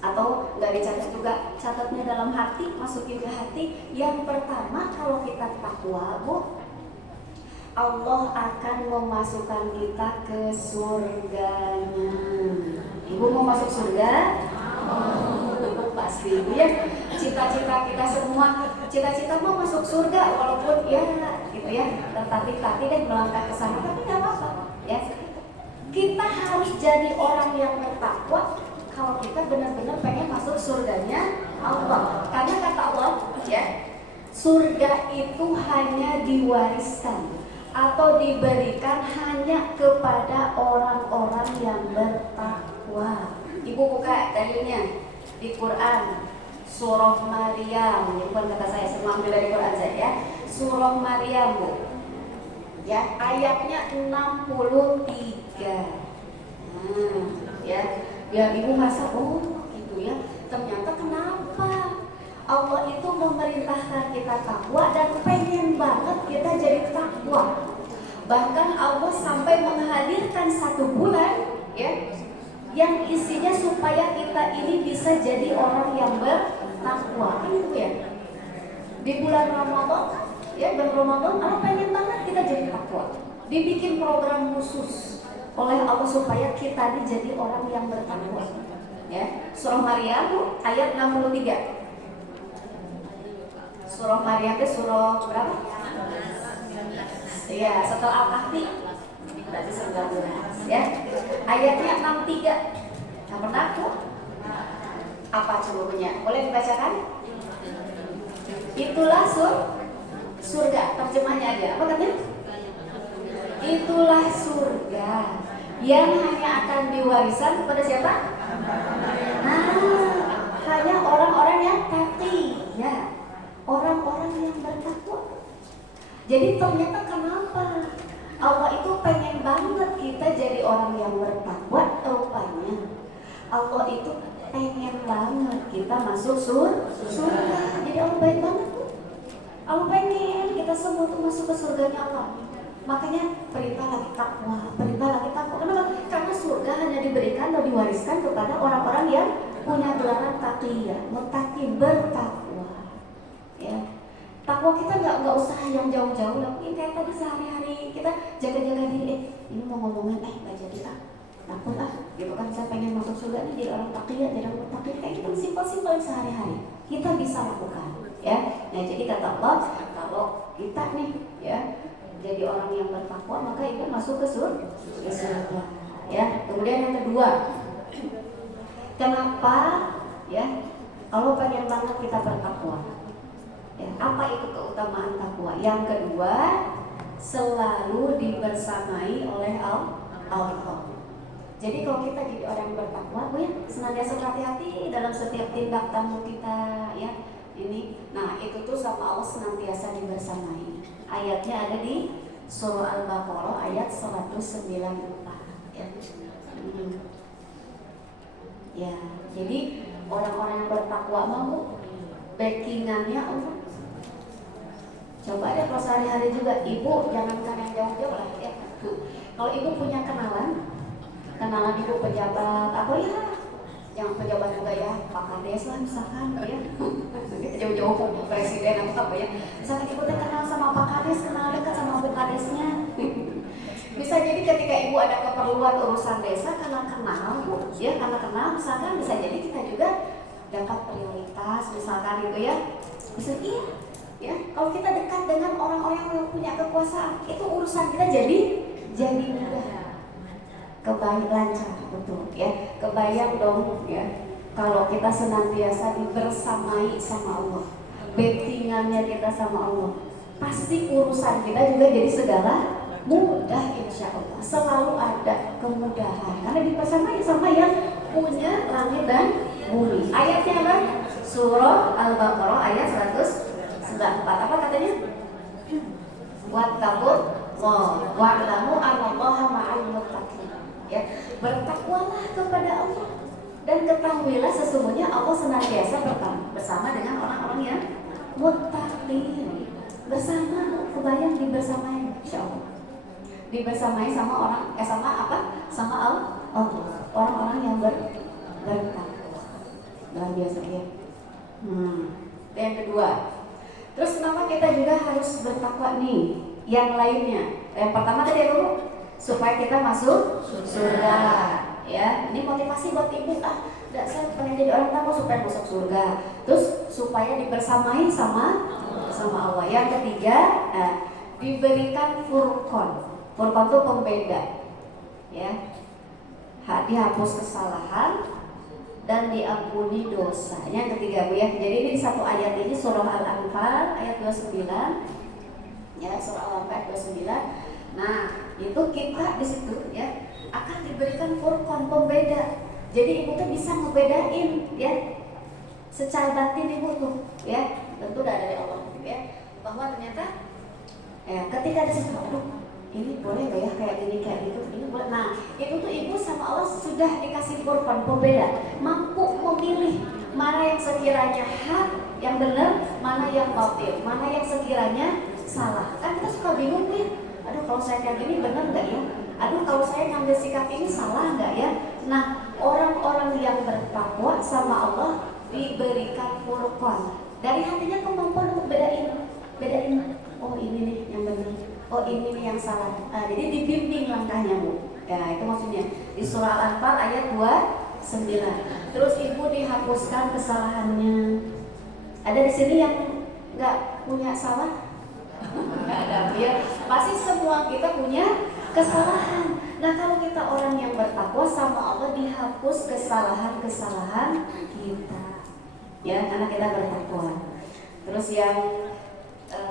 atau nggak dicatat juga, catatnya dalam hati, masukin ke hati. Yang pertama, kalau kita takwa Bu, Allah akan memasukkan kita ke surganya. Ibu mau masuk surga? Pasti ya. Cita-cita kita semua, cita-cita mau masuk surga, walaupun ya gitu ya, tertatih-tatih dan melangkah ke sana, tapi nggak apa-apa ya. Kita harus jadi orang yang bertakwa kalau kita benar-benar pengen masuk surganya Allah. Karena kata Allah ya, surga itu hanya diwariskan atau diberikan hanya kepada orang-orang yang bertakwa. Ibu buka dalilnya di Quran, surah Maryam. Ini bukan kata saya ambil dari Quran saja ya. Surah Maryam Bu, ya, ayatnya 63. Ya, biar ibu merasa, oh gitu ya, ternyata kenapa Allah itu memerintahkan kita takwa dan pengen banget kita jadi takwa. Bahkan Allah sampai menghadirkan 1 bulan ya, yang isinya supaya kita ini bisa jadi orang yang bertakwa. Kan itu ya, di bulan Ramadan ya, bulan Ramadan Allah pengen banget kita jadi takwa. Dibikin program khusus oleh Allah supaya kita ini jadi orang yang bertakwa. Ya, surah Maryam ayat 63. Surah Maryam itu surah berapa? Ya, setelah Al-Kahfi. Berarti 19 ya. Ayatnya 63. Yang pernah tuh apa coba? Boleh dibacakan? Itulah surga, terjemahnya aja. Apa katanya? Itulah surga yang hanya akan diwariskan kepada siapa? Nah, hanya orang-orang yang taqi, ya, orang-orang yang bertakwa. Jadi ternyata kenapa Allah itu pengen banget kita jadi orang yang bertakwa? Rupanya Allah itu pengen banget kita masuk surga. Jadi Allah baik banget Bu. Allah pengen kita semua tuh masuk ke surganya Allah. Makanya perintah lagi takwa, perintah lagi takwa. Kenapa? Karena surga hanya diberikan atau diwariskan kepada orang-orang yang punya gelaran taqiyah, muttaqin, bertakwa. Ya, takwa kita nggak usah yang jauh-jauh lah. Ini kayak tadi sehari-hari kita jaga-jaga diri. Ini mau ngomongin nggak jadi takut gitu kan. Saya pengen masuk surga nih, jadi orang taqiyah, jadi orang muttaqin. Kayak gitu simpel-simpel sehari-hari kita bisa lakukan. Ya, nah jadi kata Allah, kalau kita nih ya jadi orang yang bertakwa, maka itu masuk ke surga. Ya, kemudian yang kedua, kenapa ya kalau pengen banget kita bertakwa? Ya, apa itu keutamaan takwa? Yang kedua, selalu dibersamai oleh Allah. Jadi kalau kita jadi orang yang bertakwa, ya senantiasa hati-hati dalam setiap tindak tanduk kita, ya. Ini, nah itu tuh sama Allah senantiasa dibersamai. Ayatnya ada di surah Al-Baqarah ayat 194. Ya. Ya, jadi orang-orang yang bertakwa mau backingannya Allah. Coba deh kalau sehari-hari juga, ibu jangankan yang jauh-jauh lah ya. Kalau ibu punya kenalan ibu pejabat, apa ya? Jangan pejabat juga ya, Pak Kades lah misalkan ya. Jauh-jauh presiden apa ya. Misalkan ibu kenal sama Pak Kades, kenal dekat sama Bu Kadesnya. Bisa jadi ketika ibu ada keperluan urusan desa karena kenal bu, ya karena kenal misalkan bisa jadi kita juga dapat prioritas misalkan gitu ya. Bisa iya, ya kalau kita dekat dengan orang-orang yang punya kekuasaan, itu urusan kita jadi mudah. Kebayang lancar, betul ya. Kebayang dong ya, kalau kita senantiasa dibersamai sama Allah, backingannya kita sama Allah, pasti urusan kita juga jadi segala mudah insya Allah. Selalu ada kemudahan karena dibersamai sama yang punya langit dan bumi. Ayatnya apa? Surah Al-Baqarah ayat 194. Apa katanya? Wattaqullah wa'lamu annallaha ma'al muttaqin. Ya, bertakwalah kepada Allah dan ketahuilah sesungguhnya Allah senantiasa bersama dengan orang-orang yang muttaqin. Bersama, kebayang dibersamai insyaallah. Dibersamai sama orang sama apa? Sama Allah. Orang-orang yang bertakwa. Luar biasa ya. Yang kedua. Terus kenapa kita juga harus bertakwa nih? Yang lainnya. Yang pertama tadi ya dulu, supaya kita masuk surga. Ya, ini motivasi buat ibu saya pengen jadi orang takwa supaya masuk surga. Terus supaya dibersamai sama Allah. Yang ketiga, diberikan furqan. Furqan itu pembeda. Ya. Dihapus kesalahan dan diampuni dosa. Yang ketiga Bu ya. Jadi ini di satu ayat ini surah Al-Anfal ayat 29. Ya, surah Al-Anfal 29. Nah, itu kita di situ ya akan diberikan furqan pembeda. Jadi ibu tuh bisa ngebedain ya secara batin ibu tuh ya, tentu dari Allah ya, bahwa ternyata ya ketika ada sesuatu ini boleh nggak ya kayak gini kayak gitu, ini boleh. Nah itu tuh ibu sama Allah sudah dikasih furqan pembeda, mampu memilih mana yang sekiranya hak yang benar, mana yang batil, mana yang sekiranya salah. Kan kita suka bingung ya, aduh kalau saya kayak gini benar nggak ya, aduh kalau saya ngambil sikap ini salah nggak ya. Nah orang-orang yang bertakwa sama Allah diberikan furqan, dari hatinya kemampuan untuk bedain oh ini nih yang benar, oh ini nih yang salah. Jadi dibimbing langkahnya Bu. Ya itu maksudnya di surah Al-Anfal ayat 29. Terus ibu dihapuskan kesalahannya. Ada di sini yang nggak punya salah? Nggak ada ya. Pasti semua kita punya kesalahan. Nah kalau kita orang yang bertakwa sama Allah dihapus kesalahan-kesalahan kita. Ya karena kita bertakwa. Terus yang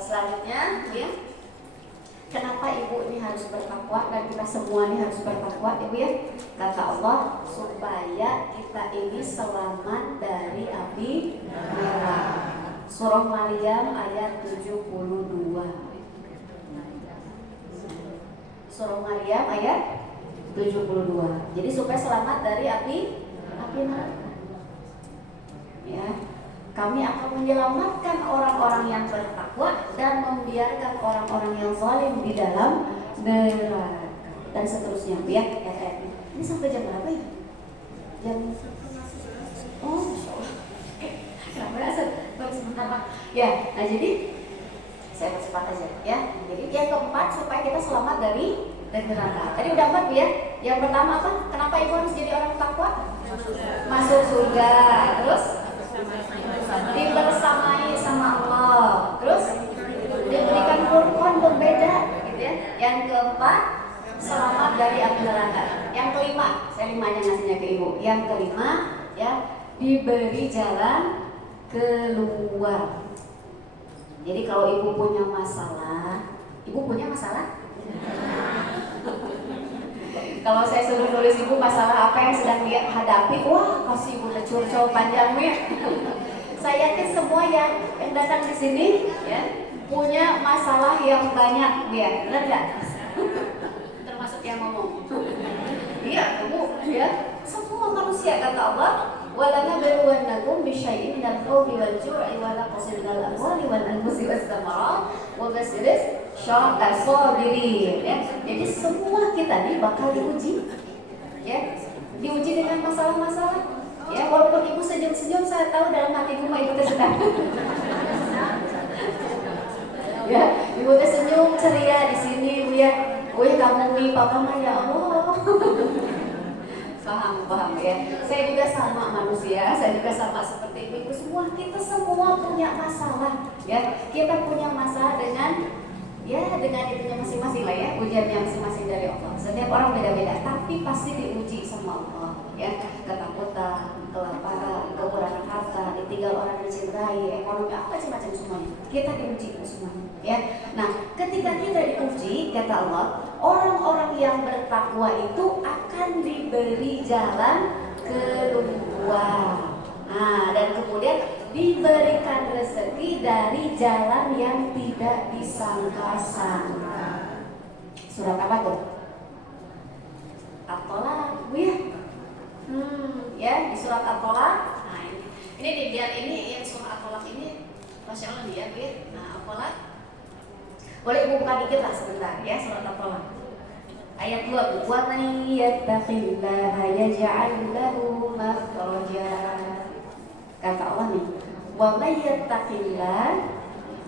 selanjutnya ya. Kenapa ibu ini harus bertakwa dan kita semua ini harus bertakwa ibu ya? Kata Allah supaya kita ini selamat dari api neraka. Surah Maryam ayat 72. Surah Maryam ayat 72. Jadi supaya selamat dari api neraka. Ya. Kami akan menyelamatkan orang-orang yang bertakwa dan membiarkan orang-orang yang zalim di dalam neraka dan seterusnya. Ya, ini sampai jam berapa ya? Jam oh, Masya Allah. Kenapa asal? Baru sebentar Pak. Ya, nah jadi saya percepat aja ya. Jadi yang keempat supaya kita selamat dari neraka. Tadi udah 4 ya. Yang pertama apa? Kenapa ibu harus jadi orang takwa? Masuk surga. Terus dibersamai sama Allah. Terus diberikan keluhan berbeda gitu ya. Yang keempat selamat dari api neraka. Yang kelima, saya 5-nya ngasihnya ke ibu. Yang kelima ya, diberi jalan keluar. Jadi kalau ibu punya masalah, ibu punya masalah? Kalau saya suruh nulis ibu masalah apa yang sedang dia hadapi, wah pasti ibu curcol panjangnya. Saya yakin semua yang datang di sini ya punya masalah yang banyak, ya, benar nggak? Termasuk yang ngomong. Iya, ibu, ya. Semua manusia kata Allah, وَلَنَبْلُوَنَّكُمْ بِشَيْءٍ مِنَ الْخَوْفِ وَالْجُوعِ وَنَقْصٍ مِنَ الْأَمْوَالِ وَالْأَنْفُسِ وَالثَّمَرَاتِ وَبَشِّرِ الصَّابِرِينَ. Ya. Jadi semua kita nih bakal diuji, ya, diuji dengan masalah-masalah. Ya, walaupun ibu senyum-senyum, saya tahu dalam hati ibu ibu sedang. Ya, ibu senyum ceria di sini, ibu ya. Wih kamu nih, papa mah ya Allah. Paham ya. Saya juga sama manusia, saya juga sama seperti ibu semua. Kita semua punya masalah, ya. Kita punya masalah dengan itunya masing-masing lah ya, ujiannya masing-masing dari Allah. Setiap orang beda-beda, tapi pasti diuji sama Allah, ya. Ketakutan, kelaparan, kekurangan harta, ditinggal orang dicintai, ekonomi, apa macam-macam semuanya. Kita diuji semuanya, ya. Nah, ketika kita diuji, kata Allah, orang-orang yang bertakwa itu akan diberi jalan keluar. Nah, dan kemudian diberikan rezeki dari jalan yang tidak disangka-sangka. Surat apa tuh? At-Tolak, Bu ya? Ya, di surat At-Tolak. Nah, ini biar ini yang surat At-Tolak ini, Masya Allah nih ya, Bu ya. Nah, At-Tolak. Boleh Ibu buka dikit lah sebentar ya, surat At-Tolak. Ayat 2, Bu. Wa may yattaqillaha yaj'al lahu makhraja. Kata Allah nih, wa may yattaqillah,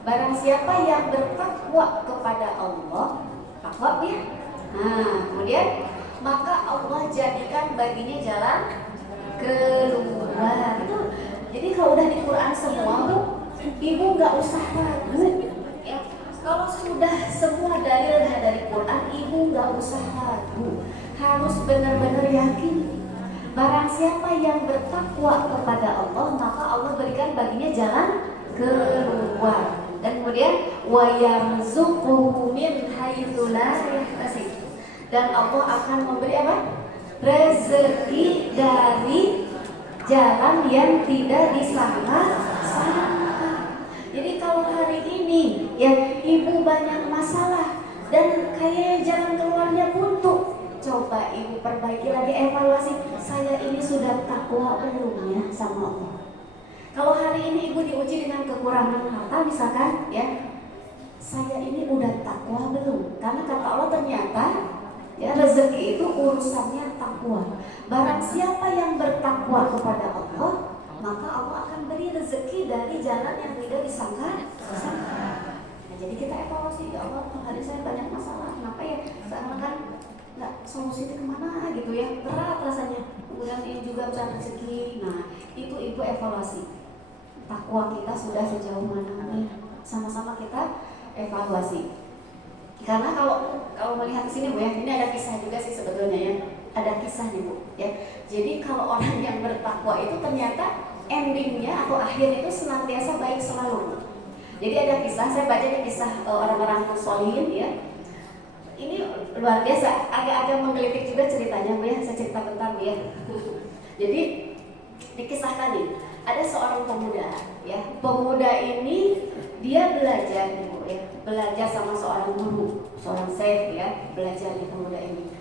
barang siapa yang bertakwa kepada Allah, takwa ya. Nah, kemudian maka Allah jadikan baginya jalan keluar. Jadi kalau udah di Quran semua, Bu, ibu nggak usah ragu. Ya, kalau sudah semua dalilnya dari Quran, ibu nggak usah ragu. Harus benar-benar yakin. Barang siapa yang bertakwa kepada Allah, maka Allah berikan baginya jalan keluar. Dan kemudian wa yarzuquhu min haitsu la yahtasib. Dan Allah akan memberi apa? Rezeki dari jalan yang tidak disangka-sangka. Jadi kalau hari ini ya ibu banyak masalah dan kayak jalan keluarnya buntu, coba ibu perbaiki lagi, evaluasi, saya ini sudah takwa belum ya sama Allah. Kalau hari ini ibu diuji dengan kekurangan harta misalkan ya, saya ini udah takwa belum? Karena kata Allah ternyata ya rezeki itu urusannya takwa. Barang siapa yang bertakwa kepada Allah, maka Allah akan beri rezeki dari jalan yang tidak disangka-sangka. Nah, jadi kita evaluasi, ya Allah, hari saya banyak masalah, kenapa ya? Sekarang kan nggak solusi itu kemana gitu ya, berat rasanya. Kemudian ini juga urusan rezeki. Nah, itu ibu evaluasi. Takwa kita sudah sejauh mana nih? Sama-sama kita evaluasi. Karena kalau melihat sini Bu ya, ini ada kisah juga sih sebetulnya ya. Ada kisah nih Bu ya. Jadi kalau orang yang bertakwa itu ternyata endingnya atau akhirnya itu senantiasa baik selalu. Jadi ada kisah, saya baca di kisah orang-orang solihin ya. Ini luar biasa, agak-agak menggelitik juga ceritanya Bu ya. Saya cerita bentar Bu ya. Jadi dikisahkan nih, ada seorang pemuda ya. Pemuda ini dia belajar Bu ya, belajar sama seorang guru, seorang syekh ya, belajar di pemuda ini.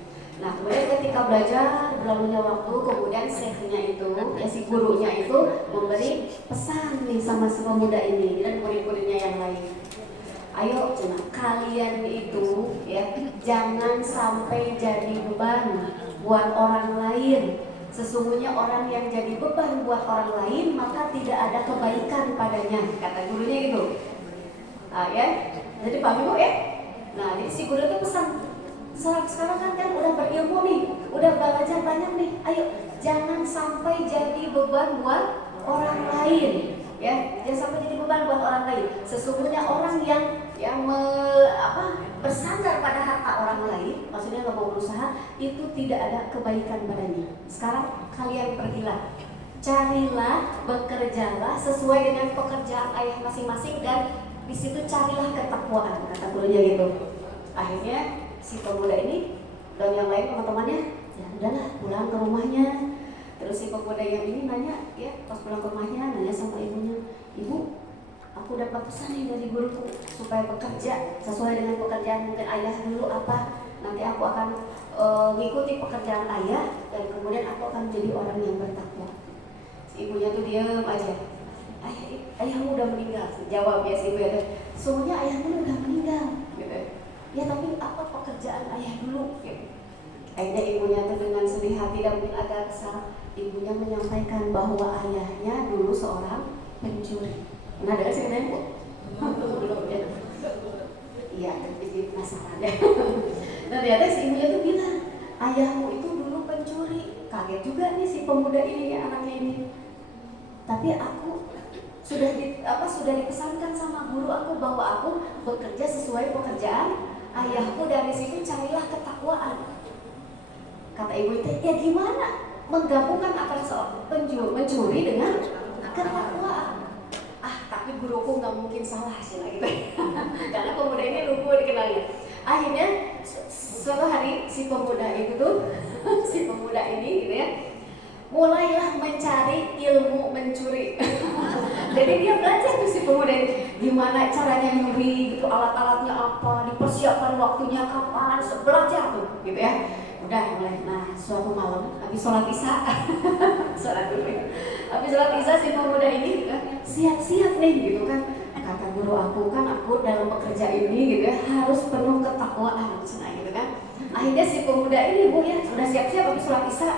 Nah kemudian ketika belajar berlalunya waktu, kemudian syekhnya itu, ya si gurunya itu memberi pesan nih sama si pemuda ini dan murid-muridnya yang lain. Ayo cina, kalian itu ya jangan sampai jadi beban buat orang lain. Sesungguhnya orang yang jadi beban buat orang lain maka tidak ada kebaikan padanya, kata gurunya gitu. Ya, jadi paham ibu ya? Nah, jadi si guru itu pesan, sekarang kan udah berilmu nih, udah belajar banyak nih. Ayo, jangan sampai jadi beban buat orang lain, ya. Jangan sampai jadi beban buat orang lain. Sesungguhnya orang yang bersandar pada harta orang lain, maksudnya nggak mau berusaha, itu tidak ada kebaikan padanya. Sekarang kalian pergilah, carilah, bekerjalah sesuai dengan pekerjaan ayah masing-masing dan di situ carilah ketakwaan, kata gurunya gitu. Akhirnya si pemuda ini dan yang lain teman-temannya, ya udahlah pulang ke rumahnya. Terus si pemuda yang ini nanya, ya pas pulang ke rumahnya nanya sama ibunya, ibu, aku dapat pesan nih dari guruku supaya bekerja sesuai dengan pekerjaan mungkin ayah dulu apa. Nanti aku akan mengikuti pekerjaan ayah dan kemudian aku akan menjadi orang yang bertakwa. Si ibunya tuh diam aja. Ayahmu udah meninggal, jawab ya si ibu ya. Sesungguhnya ayahmu udah meninggal, gitu. Ya tapi apa pekerjaan ayah dulu? Gitu. Akhirnya ibunya tuh dengan sedih hati dan mungkin agak kesal, ibunya menyampaikan bahwa ayahnya dulu seorang pencuri. Pernah dengar ceritanya bu? Belum ya? Iya, tapi penasaran deh. Nah ternyata si ibunya tuh bilang, ayahmu itu dulu pencuri. Kaget juga nih si pemuda ini, ya anaknya ini. Tapi aku sudah dipesankan sama guru aku bahwa aku bekerja sesuai pekerjaan ayahku, dari situ carilah ketakwaan. Kata ibu itu, ya gimana menggabungkan antara seorang mencuri dengan ketakwaan? Tapi guruku nggak mungkin salah sih lah gitu. Karena pemuda ini lugu dikenalnya. Akhirnya suatu hari si pemuda itu tuh si pemuda ini gitu ya, mulailah mencari ilmu mencuri. Jadi dia belajar tuh si pemuda ini gimana caranya nyuri gitu, alat-alatnya apa, dipersiapkan waktunya kapan, belajar tuh gitu ya. Udah mulai. Nah suatu malam habis sholat isya sholat dulu ya. Habis sholat isya si pemuda ini gitu kan, siap-siap nih gitu kan. Kata guru aku kan, aku dalam pekerjaan ini gitu ya harus penuh ketakwaan gitu kan. Akhirnya si pemuda ini bu ya sudah siap-siap habis sholat isya,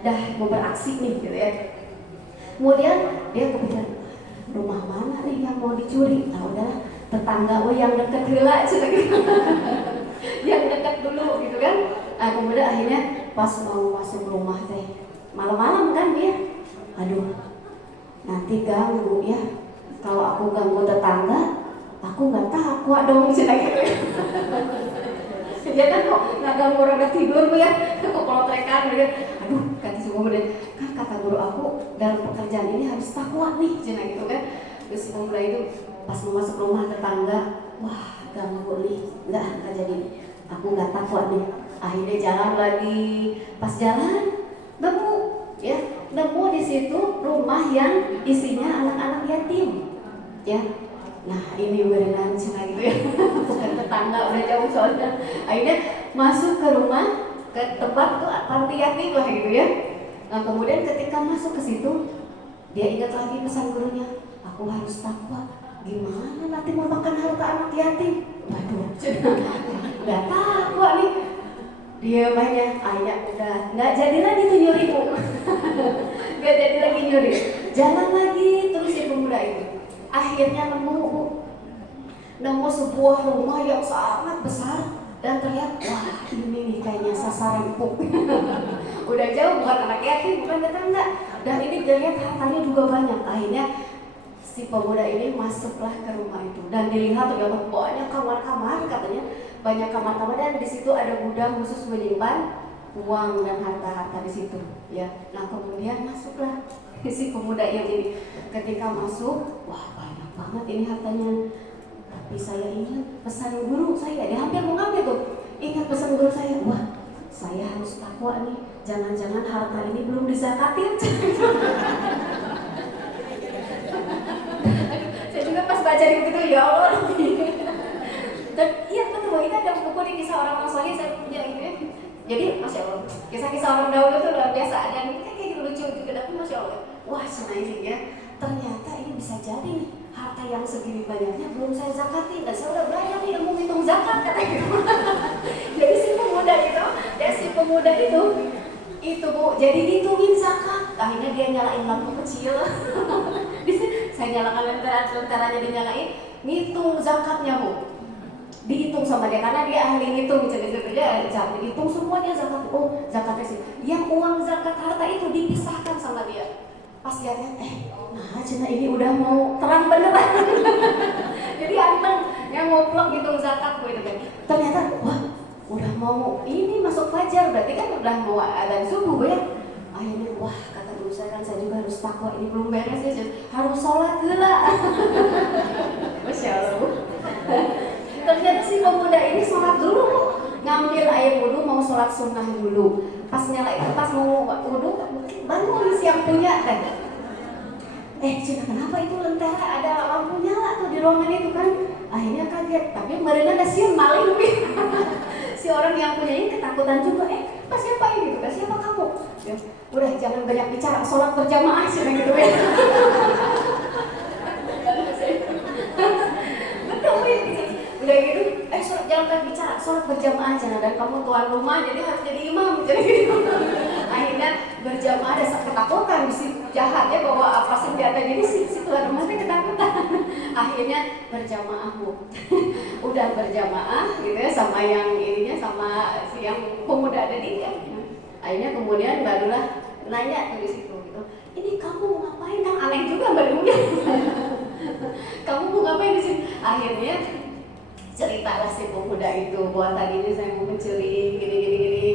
dah mau beraksi nih gitu ya. Kemudian dia kepikiran, rumah mana nih yang mau dicuri? Nah udah tetangga yang deket gila gitu. Yang dekat dulu gitu kan. Nah kemudian akhirnya pas mau masuk rumah teh malam-malam kan dia, aduh nanti ganggu ya, kalau aku ganggu tetangga aku nggak takwa dong gitu. Dia kan kok nggak ganggu orang udah tidur ya, kok pelotrekan gitu. Aduh kata si pemuda, kan kata guru aku dalam pekerjaan ini harus takwa nih cina gitu kan. Terus si pemuda itu pas mau masuk rumah tetangga, wah ganggu nih, nggak jadi, aku nggak takwa nih. Akhirnya jalan lagi, pas jalan nemu di situ rumah yang isinya anak-anak yatim ya. Nah ini berenang cina gitu ya. Bukan tetangga, udah jauh soalnya. Akhirnya masuk ke rumah, ke tempat tuh panti yatim lah gitu ya. Nah kemudian ketika masuk ke situ, dia ingat lagi pesan gurunya, aku harus takwa. Gimana nanti mau makan harta anak yatim? Waduh, nggak takwa nih. Dia banyak, akhirnya udah nggak jadi lagi tuh nyuri bu. Nggak jadi lagi nyuri. Jalan lagi terus si pemuda itu. Akhirnya nemu sebuah rumah yang sangat besar dan terlihat, wah ini nih kayaknya sasaran empuk. Udah jauh, bukan anak yatim, bukan tetangga, dan ini dilihat hartanya juga banyak. Akhirnya si pemuda ini masuklah ke rumah itu dan dilihat terdapat banyak kamar-kamar, katanya banyak kamar-kamar, dan di situ ada gudang khusus menyimpan uang dan harta-harta di situ ya. Nah kemudian masuklah si pemuda yang ini. Ketika masuk, wah banyak banget ini hartanya. Tapi saya ingat pesan guru saya, dia hampir mau ngambil tuh. Ingat pesan guru saya, wah saya harus takwa nih, jangan-jangan harta ini belum dizakatin. Saya juga pas baca di buku itu, ya Allah. Dan iya betul, ini ada buku di kisah orang-orang soleh, saya punya gitu ya. Jadi masya Allah, kisah-kisah orang dahulu itu luar biasa dan kayak lucu juga, tapi masya Allah, wah cina ini ya, ternyata ini bisa jadi nih harta yang segini banyaknya belum saya zakatin dan saya udah belajar nih ilmu hitung zakat kata gitu. Jadi si pemuda itu, itu Bu, jadi dihitungin zakat. Akhirnya dia nyalain lampu kecil. Saya nyalakan lentaranya dinyalain, ngitung zakatnya Bu. Dihitung sama dia karena dia ahli ngitung, dia dihitung semuanya zakat. Oh, zakatnya sih. Yang uang zakat harta itu dipisahkan sama dia. Pas dia lihat, nah cina ini udah mau terang beneran. Jadi anteng yang mau pulang hitung zakat gitu kan. Ternyata wah udah mau ini masuk fajar, berarti kan udah mau adzan subuh ya. Akhirnya wah kata guru saya kan saya juga harus takwa, ini belum beres ya, harus sholat gila. Masya Allah. Ternyata si pemuda ini sholat dulu, ngambil air wudhu mau sholat sunnah dulu. Pas mau wudhu bangun siang punya kan. Cina kenapa itu lentera ada lampu nyala tuh di ruangan itu kan. Akhirnya kaget, tapi mereka ada siang maling. Si orang yang punya ini ketakutan juga, Pak siapa ini gitu kan, siapa kamu? Ya, udah jangan banyak bicara, sholat berjamaah sih gitu ya. Betul gitu. Udah gitu, jangan bicara, sholat berjamaah aja dan kamu tuan rumah jadi harus jadi imam jadi gitu. Akhirnya berjamaah ada ketakutan di situ jahatnya bawa apa senjata jadi si tuan rumah ketakutan. Akhirnya berjamaah Bu. Udah berjamaah gitu ya sama yang ininya sama si yang pemuda ada di dia. Akhirnya kemudian barulah nanya tuh di situ gitu. Ini kamu mau ngapain? Kan aneh juga barunya. Kamu mau ngapain di sini? Akhirnya ceritalah si pemuda itu bahwa tadi ini saya mau mencuri gini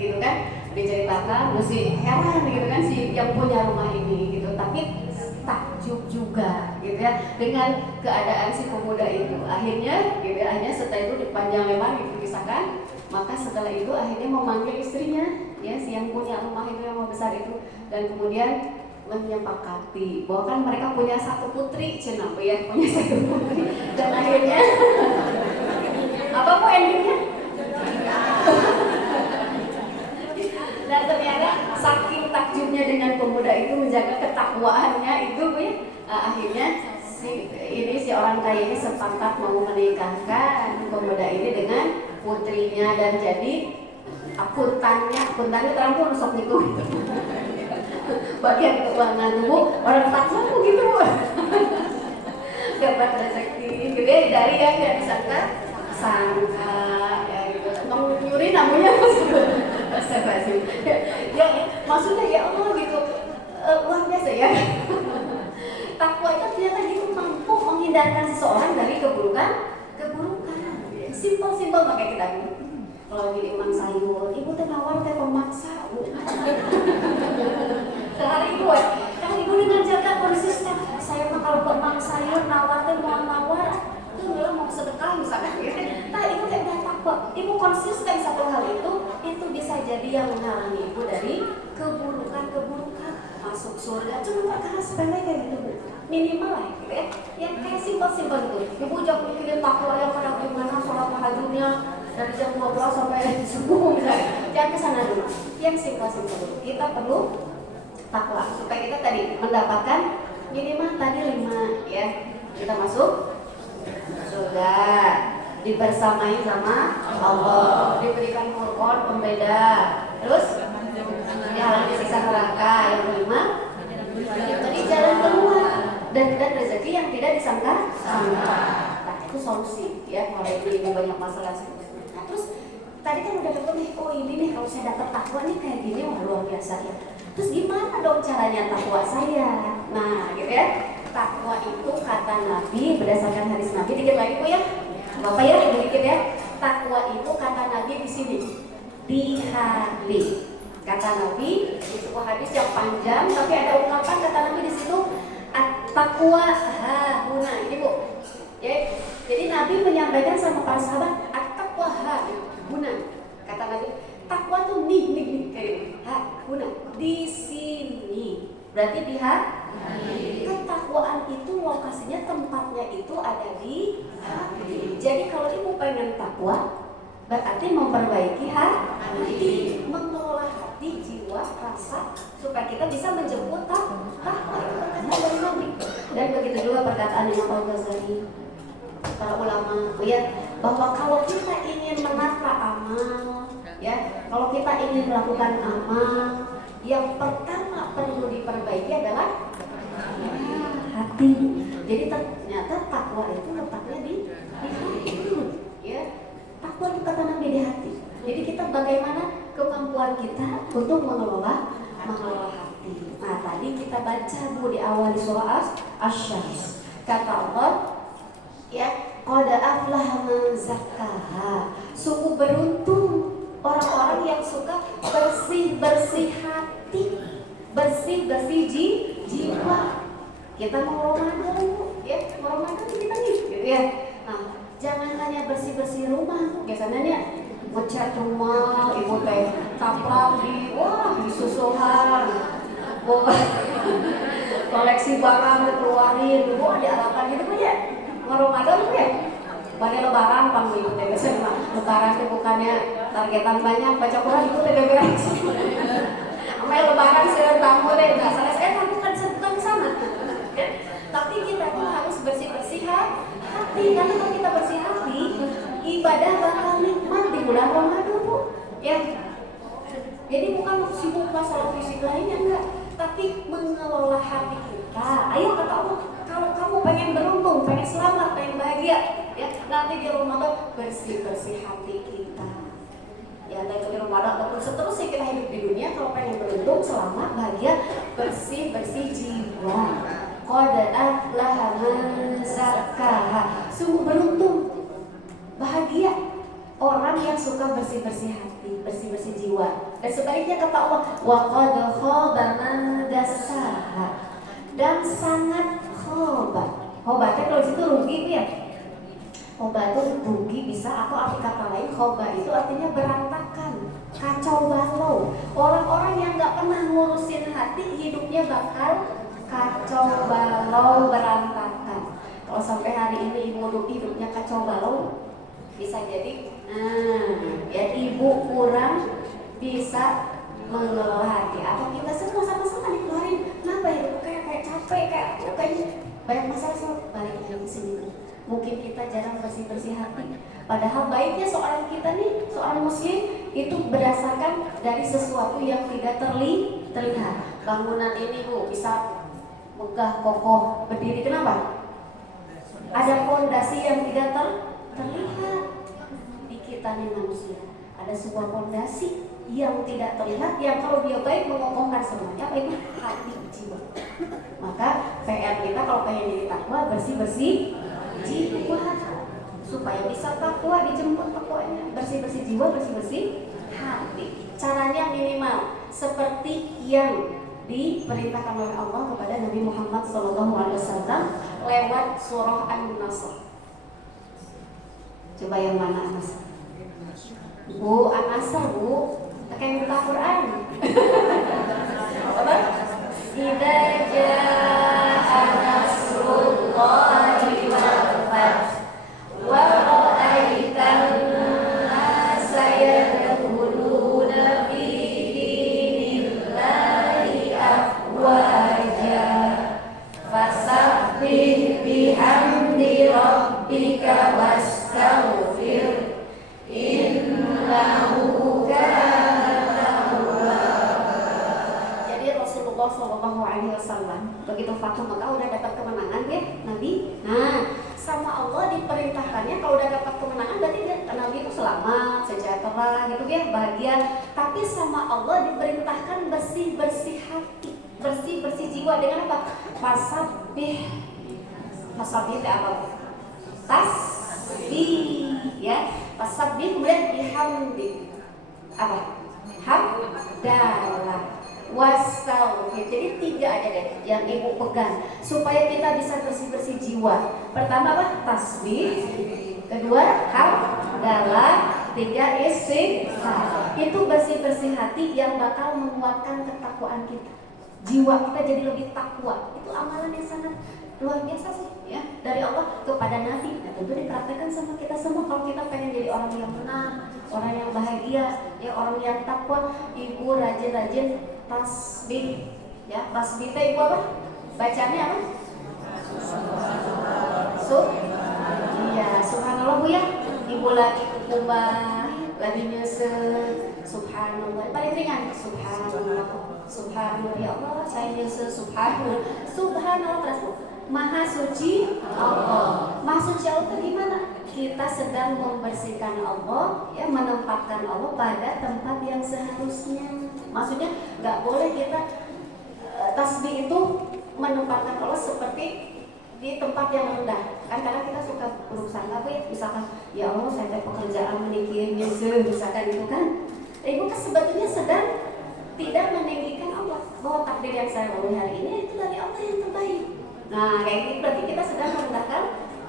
gitu kan, diceritakan mesti heran gitu kan si yang punya rumah ini gitu, tapi takjub juga gitu ya dengan keadaan si pemuda itu. Akhirnya gitu ya, akhirnya setelah itu dipanjang lebar gitu kisahkan, maka setelah itu akhirnya memanggil istrinya ya si yang punya rumah itu yang besar itu, dan kemudian menyepakati bahwa kan mereka punya satu putri, cenah ya punya satu putri, dan akhirnya apa kok endingnya? Dan ternyata saking takjubnya dengan pemuda itu menjaga ketakwaannya itu ya, akhirnya si orang kaya ini sepakat mau menikahkan pemuda ini dengan putrinya dan jadi akuntannya terangkum sok niku. Bagian keuangan Bu, orang takwa begitu Bu. Dapat rezeki gitu ya dari yang nggak disangka ya gitu. Nyuri namanya ya maksudnya ya Allah gitu, luar biasa ya. Takwa itu ternyata gitu mampu menghindarkan seseorang dari keburukan. Simpel makanya kita kalau di Imam sayur, ibu teh nawar teh pemaksa Bu. Sehari ibu kan ibu dengan jaga konsisten. Saya mah kalau pemang sayur nawar teh mau nawar itu mau sedekah misalkan gitu. Nah ibu teh udah takwa, ibu konsisten satu hal itu bisa jadi yang menghalangi ibu dari keburukan masuk surga. Cuma perkara sepele kayak gitu Bu, minimal lah gitu ya, yang kayak simpel gitu. Ibu jangan mikirin takwa yang pada gimana sholat tahajudnya dari jam 12 sampai subuh misalnya, jangan kesana dulu. Yang simpel dulu, kita perlu takwa supaya kita tadi mendapatkan minimal tadi 5 ya, kita masuk surga, dibersamai sama Allah, diberikan Quran pembeda, terus dihalangi siksa neraka. Yang kelima, diberi jalan keluar dan rezeki yang tidak disangka-sangka. Nah, itu solusi ya kalau ini banyak masalah seperti. Nah, terus tadi kan udah dapat nih, oh ini nih kalau saya dapat takwa nih kayak gini, wah luar biasa ya. Terus gimana dong caranya takwa saya? Nah, gitu ya. Takwa itu kata Nabi berdasarkan hadis Nabi, dikit lagi Bu ya. Bapak ya, dikit ya. Takwa itu kata Nabi di sini di hati. Kata Nabi di sebuah hadis yang panjang, tapi ada ungkapan kata Nabi di situ at-taqwa hahuna. Ini Bu. Ya. Jadi Nabi menyampaikan sama para sahabat at-taqwa hahuna. Kata Nabi, takwa tuh nih kayak hahuna di sini. Berarti di hati. Ketakwaan itu lokasinya tempatnya itu ada di hati. Jadi kalau ibu pengen takwa, berarti memperbaiki hati, mengelola hati, jiwa, rasa, supaya kita bisa menjemput takwa. Itu perkataan dari Nabi. Dan begitu juga perkataan Imam Al-Ghazali, para ulama, ya, bahwa kalau kita ingin menata amal, ya, kalau kita ingin melakukan amal, yang pertama perlu diperbaiki adalah hati. Jadi ternyata takwa itu letaknya di hati, ya. Takwa itu kata Nabi di hati. Jadi kita bagaimana kemampuan kita untuk mengelola hati. Nah, tadi kita baca Bu di awal di surah Asy-Syams. Kata Allah, ya, qad aflaha man zakkaha. Sungguh beruntung orang-orang yang suka bersih-bersih hati, bersih-bersih jiwa. Kita mau Ramadan, ya, mau Ramadan kita nih, gitu ya. Nah, jangan hanya bersih-bersih rumah. Biasanya nih ngecat rumah, ibu teh taplak di susulan, koleksi barang dikeluarin, diarahkan gitu kan ya. Mau Ramadan ya, pada lebaran pang ibu teh biasanya lebaran itu bukannya targetan banyak, baca Quran itu teh beres. Sampai lebaran sering tamu deh, nggak salah saya bukan sana. Tapi kita tuh harus bersih-bersih hati, karena kalau kita bersih hati, ibadah bakal nikmat di bulan Ramadan, Bu. Ya. Jadi bukan sibuk masalah fisik lainnya, enggak, tapi mengelola hati kita. Ayo kata Allah, kalau kamu pengen beruntung, pengen selamat, pengen bahagia, ya, nanti di Ramadan bersih-bersih hati kita. Ya, dari di Ramadan ataupun seterusnya kita hidup di dunia, kalau pengen beruntung, selamat, bahagia, bersih-bersih jiwa. Qad aflaha man zakkaha. Sungguh beruntung, bahagia orang yang suka bersih-bersih hati, bersih-bersih jiwa. Dan sebaliknya kata Allah, wa qad khaba man dassaha. Dan sangat khaba. Khoba itu kalau situ rugi ya. Khoba itu rugi bisa, atau arti kata lain khoba itu artinya berantakan, kacau balau. Orang-orang yang nggak pernah ngurusin hati, hidupnya bakal kacau balau, berantakan. Kalau sampai hari ini hidupnya kacau balau, bisa jadi ya ibu kurang bisa mengelola hati, atau kita semua sama-sama dikeluarin. Kenapa ya? Kayak capek, kayak banyak masalah, balik lagi ke sini. Mungkin kita jarang bersih-bersih hati. Padahal baiknya seorang kita nih, seorang muslim itu berdasarkan dari sesuatu yang tidak terlihat. Bangunan ini Bu bisa megah, kokoh, berdiri. Kenapa? Ada fondasi yang tidak terlihat. Di kita nih manusia ada sebuah fondasi yang tidak terlihat, yang kalau dia baik mengokohkan semuanya, apa itu? Hati, jiwa. Maka PR kita kalau pengen jadi takwa, bersih-bersih jiwa, supaya bisa takwa, dijemput takwanya. Bersih-bersih jiwa, bersih-bersih hati. Caranya minimal seperti yang diperintahkan oleh Allah kepada Nabi Muhammad SAW lewat surah An-Nasr. Coba yang mana An-Nasr? Bu, An-Nasr Bu, kayak buka Quran. Apa? Idza jaa nasrullahi wal fath wa ra'aitan nasa yadkhuluna fi dinillahi afwaja fasabbih bihamdi rabbika wastaghfir innahu kana tawwaba. Jadi Rasulullah SAW begitu Fathu Makkah udah dapat kemenangan ya Nabi. Nah, sama Allah diperintahkannya kalau udah dapat kemenangan berarti Nabi itu selamat, sejahtera gitu ya, bahagia. Tapi sama Allah diperintahkan bersih-bersih hati, bersih-bersih jiwa dengan apa? Fasabbih. Fasabbih itu apa? Tasbih ya. Fasabbih kemudian bihamdi. Apa? Hamdalah. Wastaghfir. Jadi 3 aja deh yang ibu pegang supaya kita bisa bersih-bersih jiwa. Pertama apa? Tasbih. Kedua hamdalah. 3 istighfar. Itu bersih-bersih hati yang bakal menguatkan ketakwaan kita. Jiwa kita jadi lebih takwa. Itu amalan yang sangat luar biasa sih ya, dari Allah kepada Nabi. Nah, tentu dipraktekkan sama kita semua kalau kita pengen jadi orang yang menang, orang yang bahagia, ya orang yang takwa. Ibu rajin-rajin tasbih, ya tasbih itu ibu apa? Bacanya apa? Iya, subhanallah bu ya. Ibu lagi kumah, lagi nyusul, subhanallah. Paling ringan, subhanallah, subhanallah ya Allah, saya nyusul subhanallah, subhanallah terus bu. Maha suci Allah. Maha suci Allah itu gimana? Kita sedang membersihkan Allah, ya menempatkan Allah pada tempat yang seharusnya. Maksudnya nggak boleh kita tasbih itu menempatkan Allah seperti di tempat yang rendah. Kan kadang kita suka berusaha ya, misalkan ya Allah saya pekerjaan menikir nyusul misalkan itu kan. Ibu kan sebetulnya sedang tidak meninggikan Allah, bahwa takdir yang saya lalui hari ini itu dari Allah yang terbaik. Nah kayak gitu berarti kita sedang merendahkan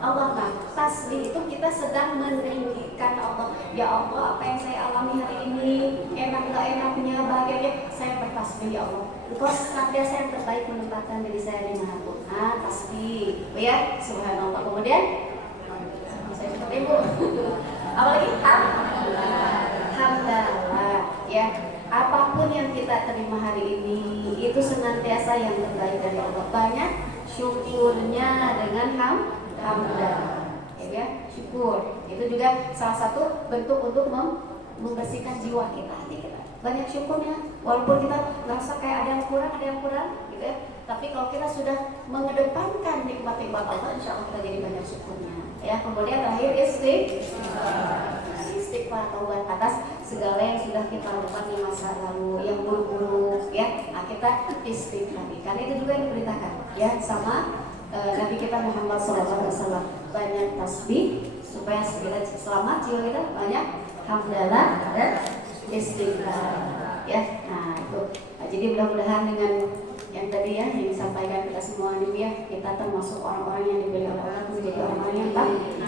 Allah. Nah tasbih itu kita sedang meninggikan Allah. Ya Allah, apa yang saya alami hari ini, enak gak enaknya, bahagianya, saya bertasbih ya Allah. Engkau senantiasa yang terbaik menempatkan diri saya di manapun. Nah tasbih, ya subhanallah. Kemudian saya seperti ibu. Apalagi hamdalah, ya. Apapun yang kita terima hari ini itu senantiasa yang terbaik dari Allah. Banyak syukurnya dengan hamdalah, ya syukur. Itu juga salah satu bentuk untuk membersihkan jiwa kita, hati kita. Banyak syukurnya, walaupun kita merasa kayak ada yang kurang, gitu ya. Tapi kalau kita sudah mengedepankan nikmat-nikmat Allah, insya Allah kita jadi banyak syukurnya. Ya, kemudian terakhir istighfar, taubat atas segala yang sudah kita lakukan di masa lalu, yang buruk-buruk, ya. Nah, kita istighfar. Karena itu juga yang diberitakan, ya, sama Nabi kita Muhammad SAW. Banyak tasbih supaya selamat jiwa kita, banyak hamdalah dan istighfar, ya. Nah itu, jadi mudah-mudahan dengan yang tadi ya yang disampaikan kita semua ini ya, kita termasuk orang-orang yang dipilih oleh Allah menjadi orang-orang yang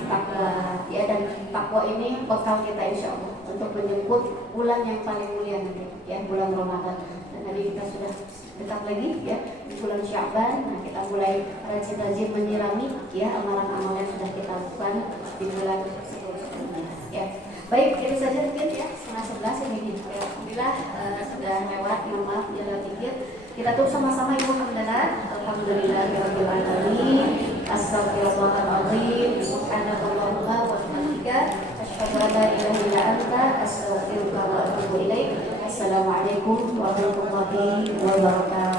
takwa, ya. Dan takwa ini bekal kita insya Allah untuk menyebut bulan yang paling mulia nanti, ya, bulan Ramadan. Dan tadi kita sudah dekat lagi ya di bulan Sya'ban. Nah kita mulai rajin-rajin menyirami ya amalan-amalan yang sudah kita lakukan di bulan sebelumnya, ya. Baik, itu saja mungkin ya, 10:30 ini. Ya, alhamdulillah sudah lewat, mohon maaf ya dikit. Kita tutup sama-sama ibu hamdalah. Alhamdulillahirabbil alamin. Astagfirullahaladzim. Subhanallahumma wa bihamdika asyhadu an la ilaha illa anta astaghfiruka wa atubu ilaik. Assalamualaikum warahmatullahi wabarakatuh.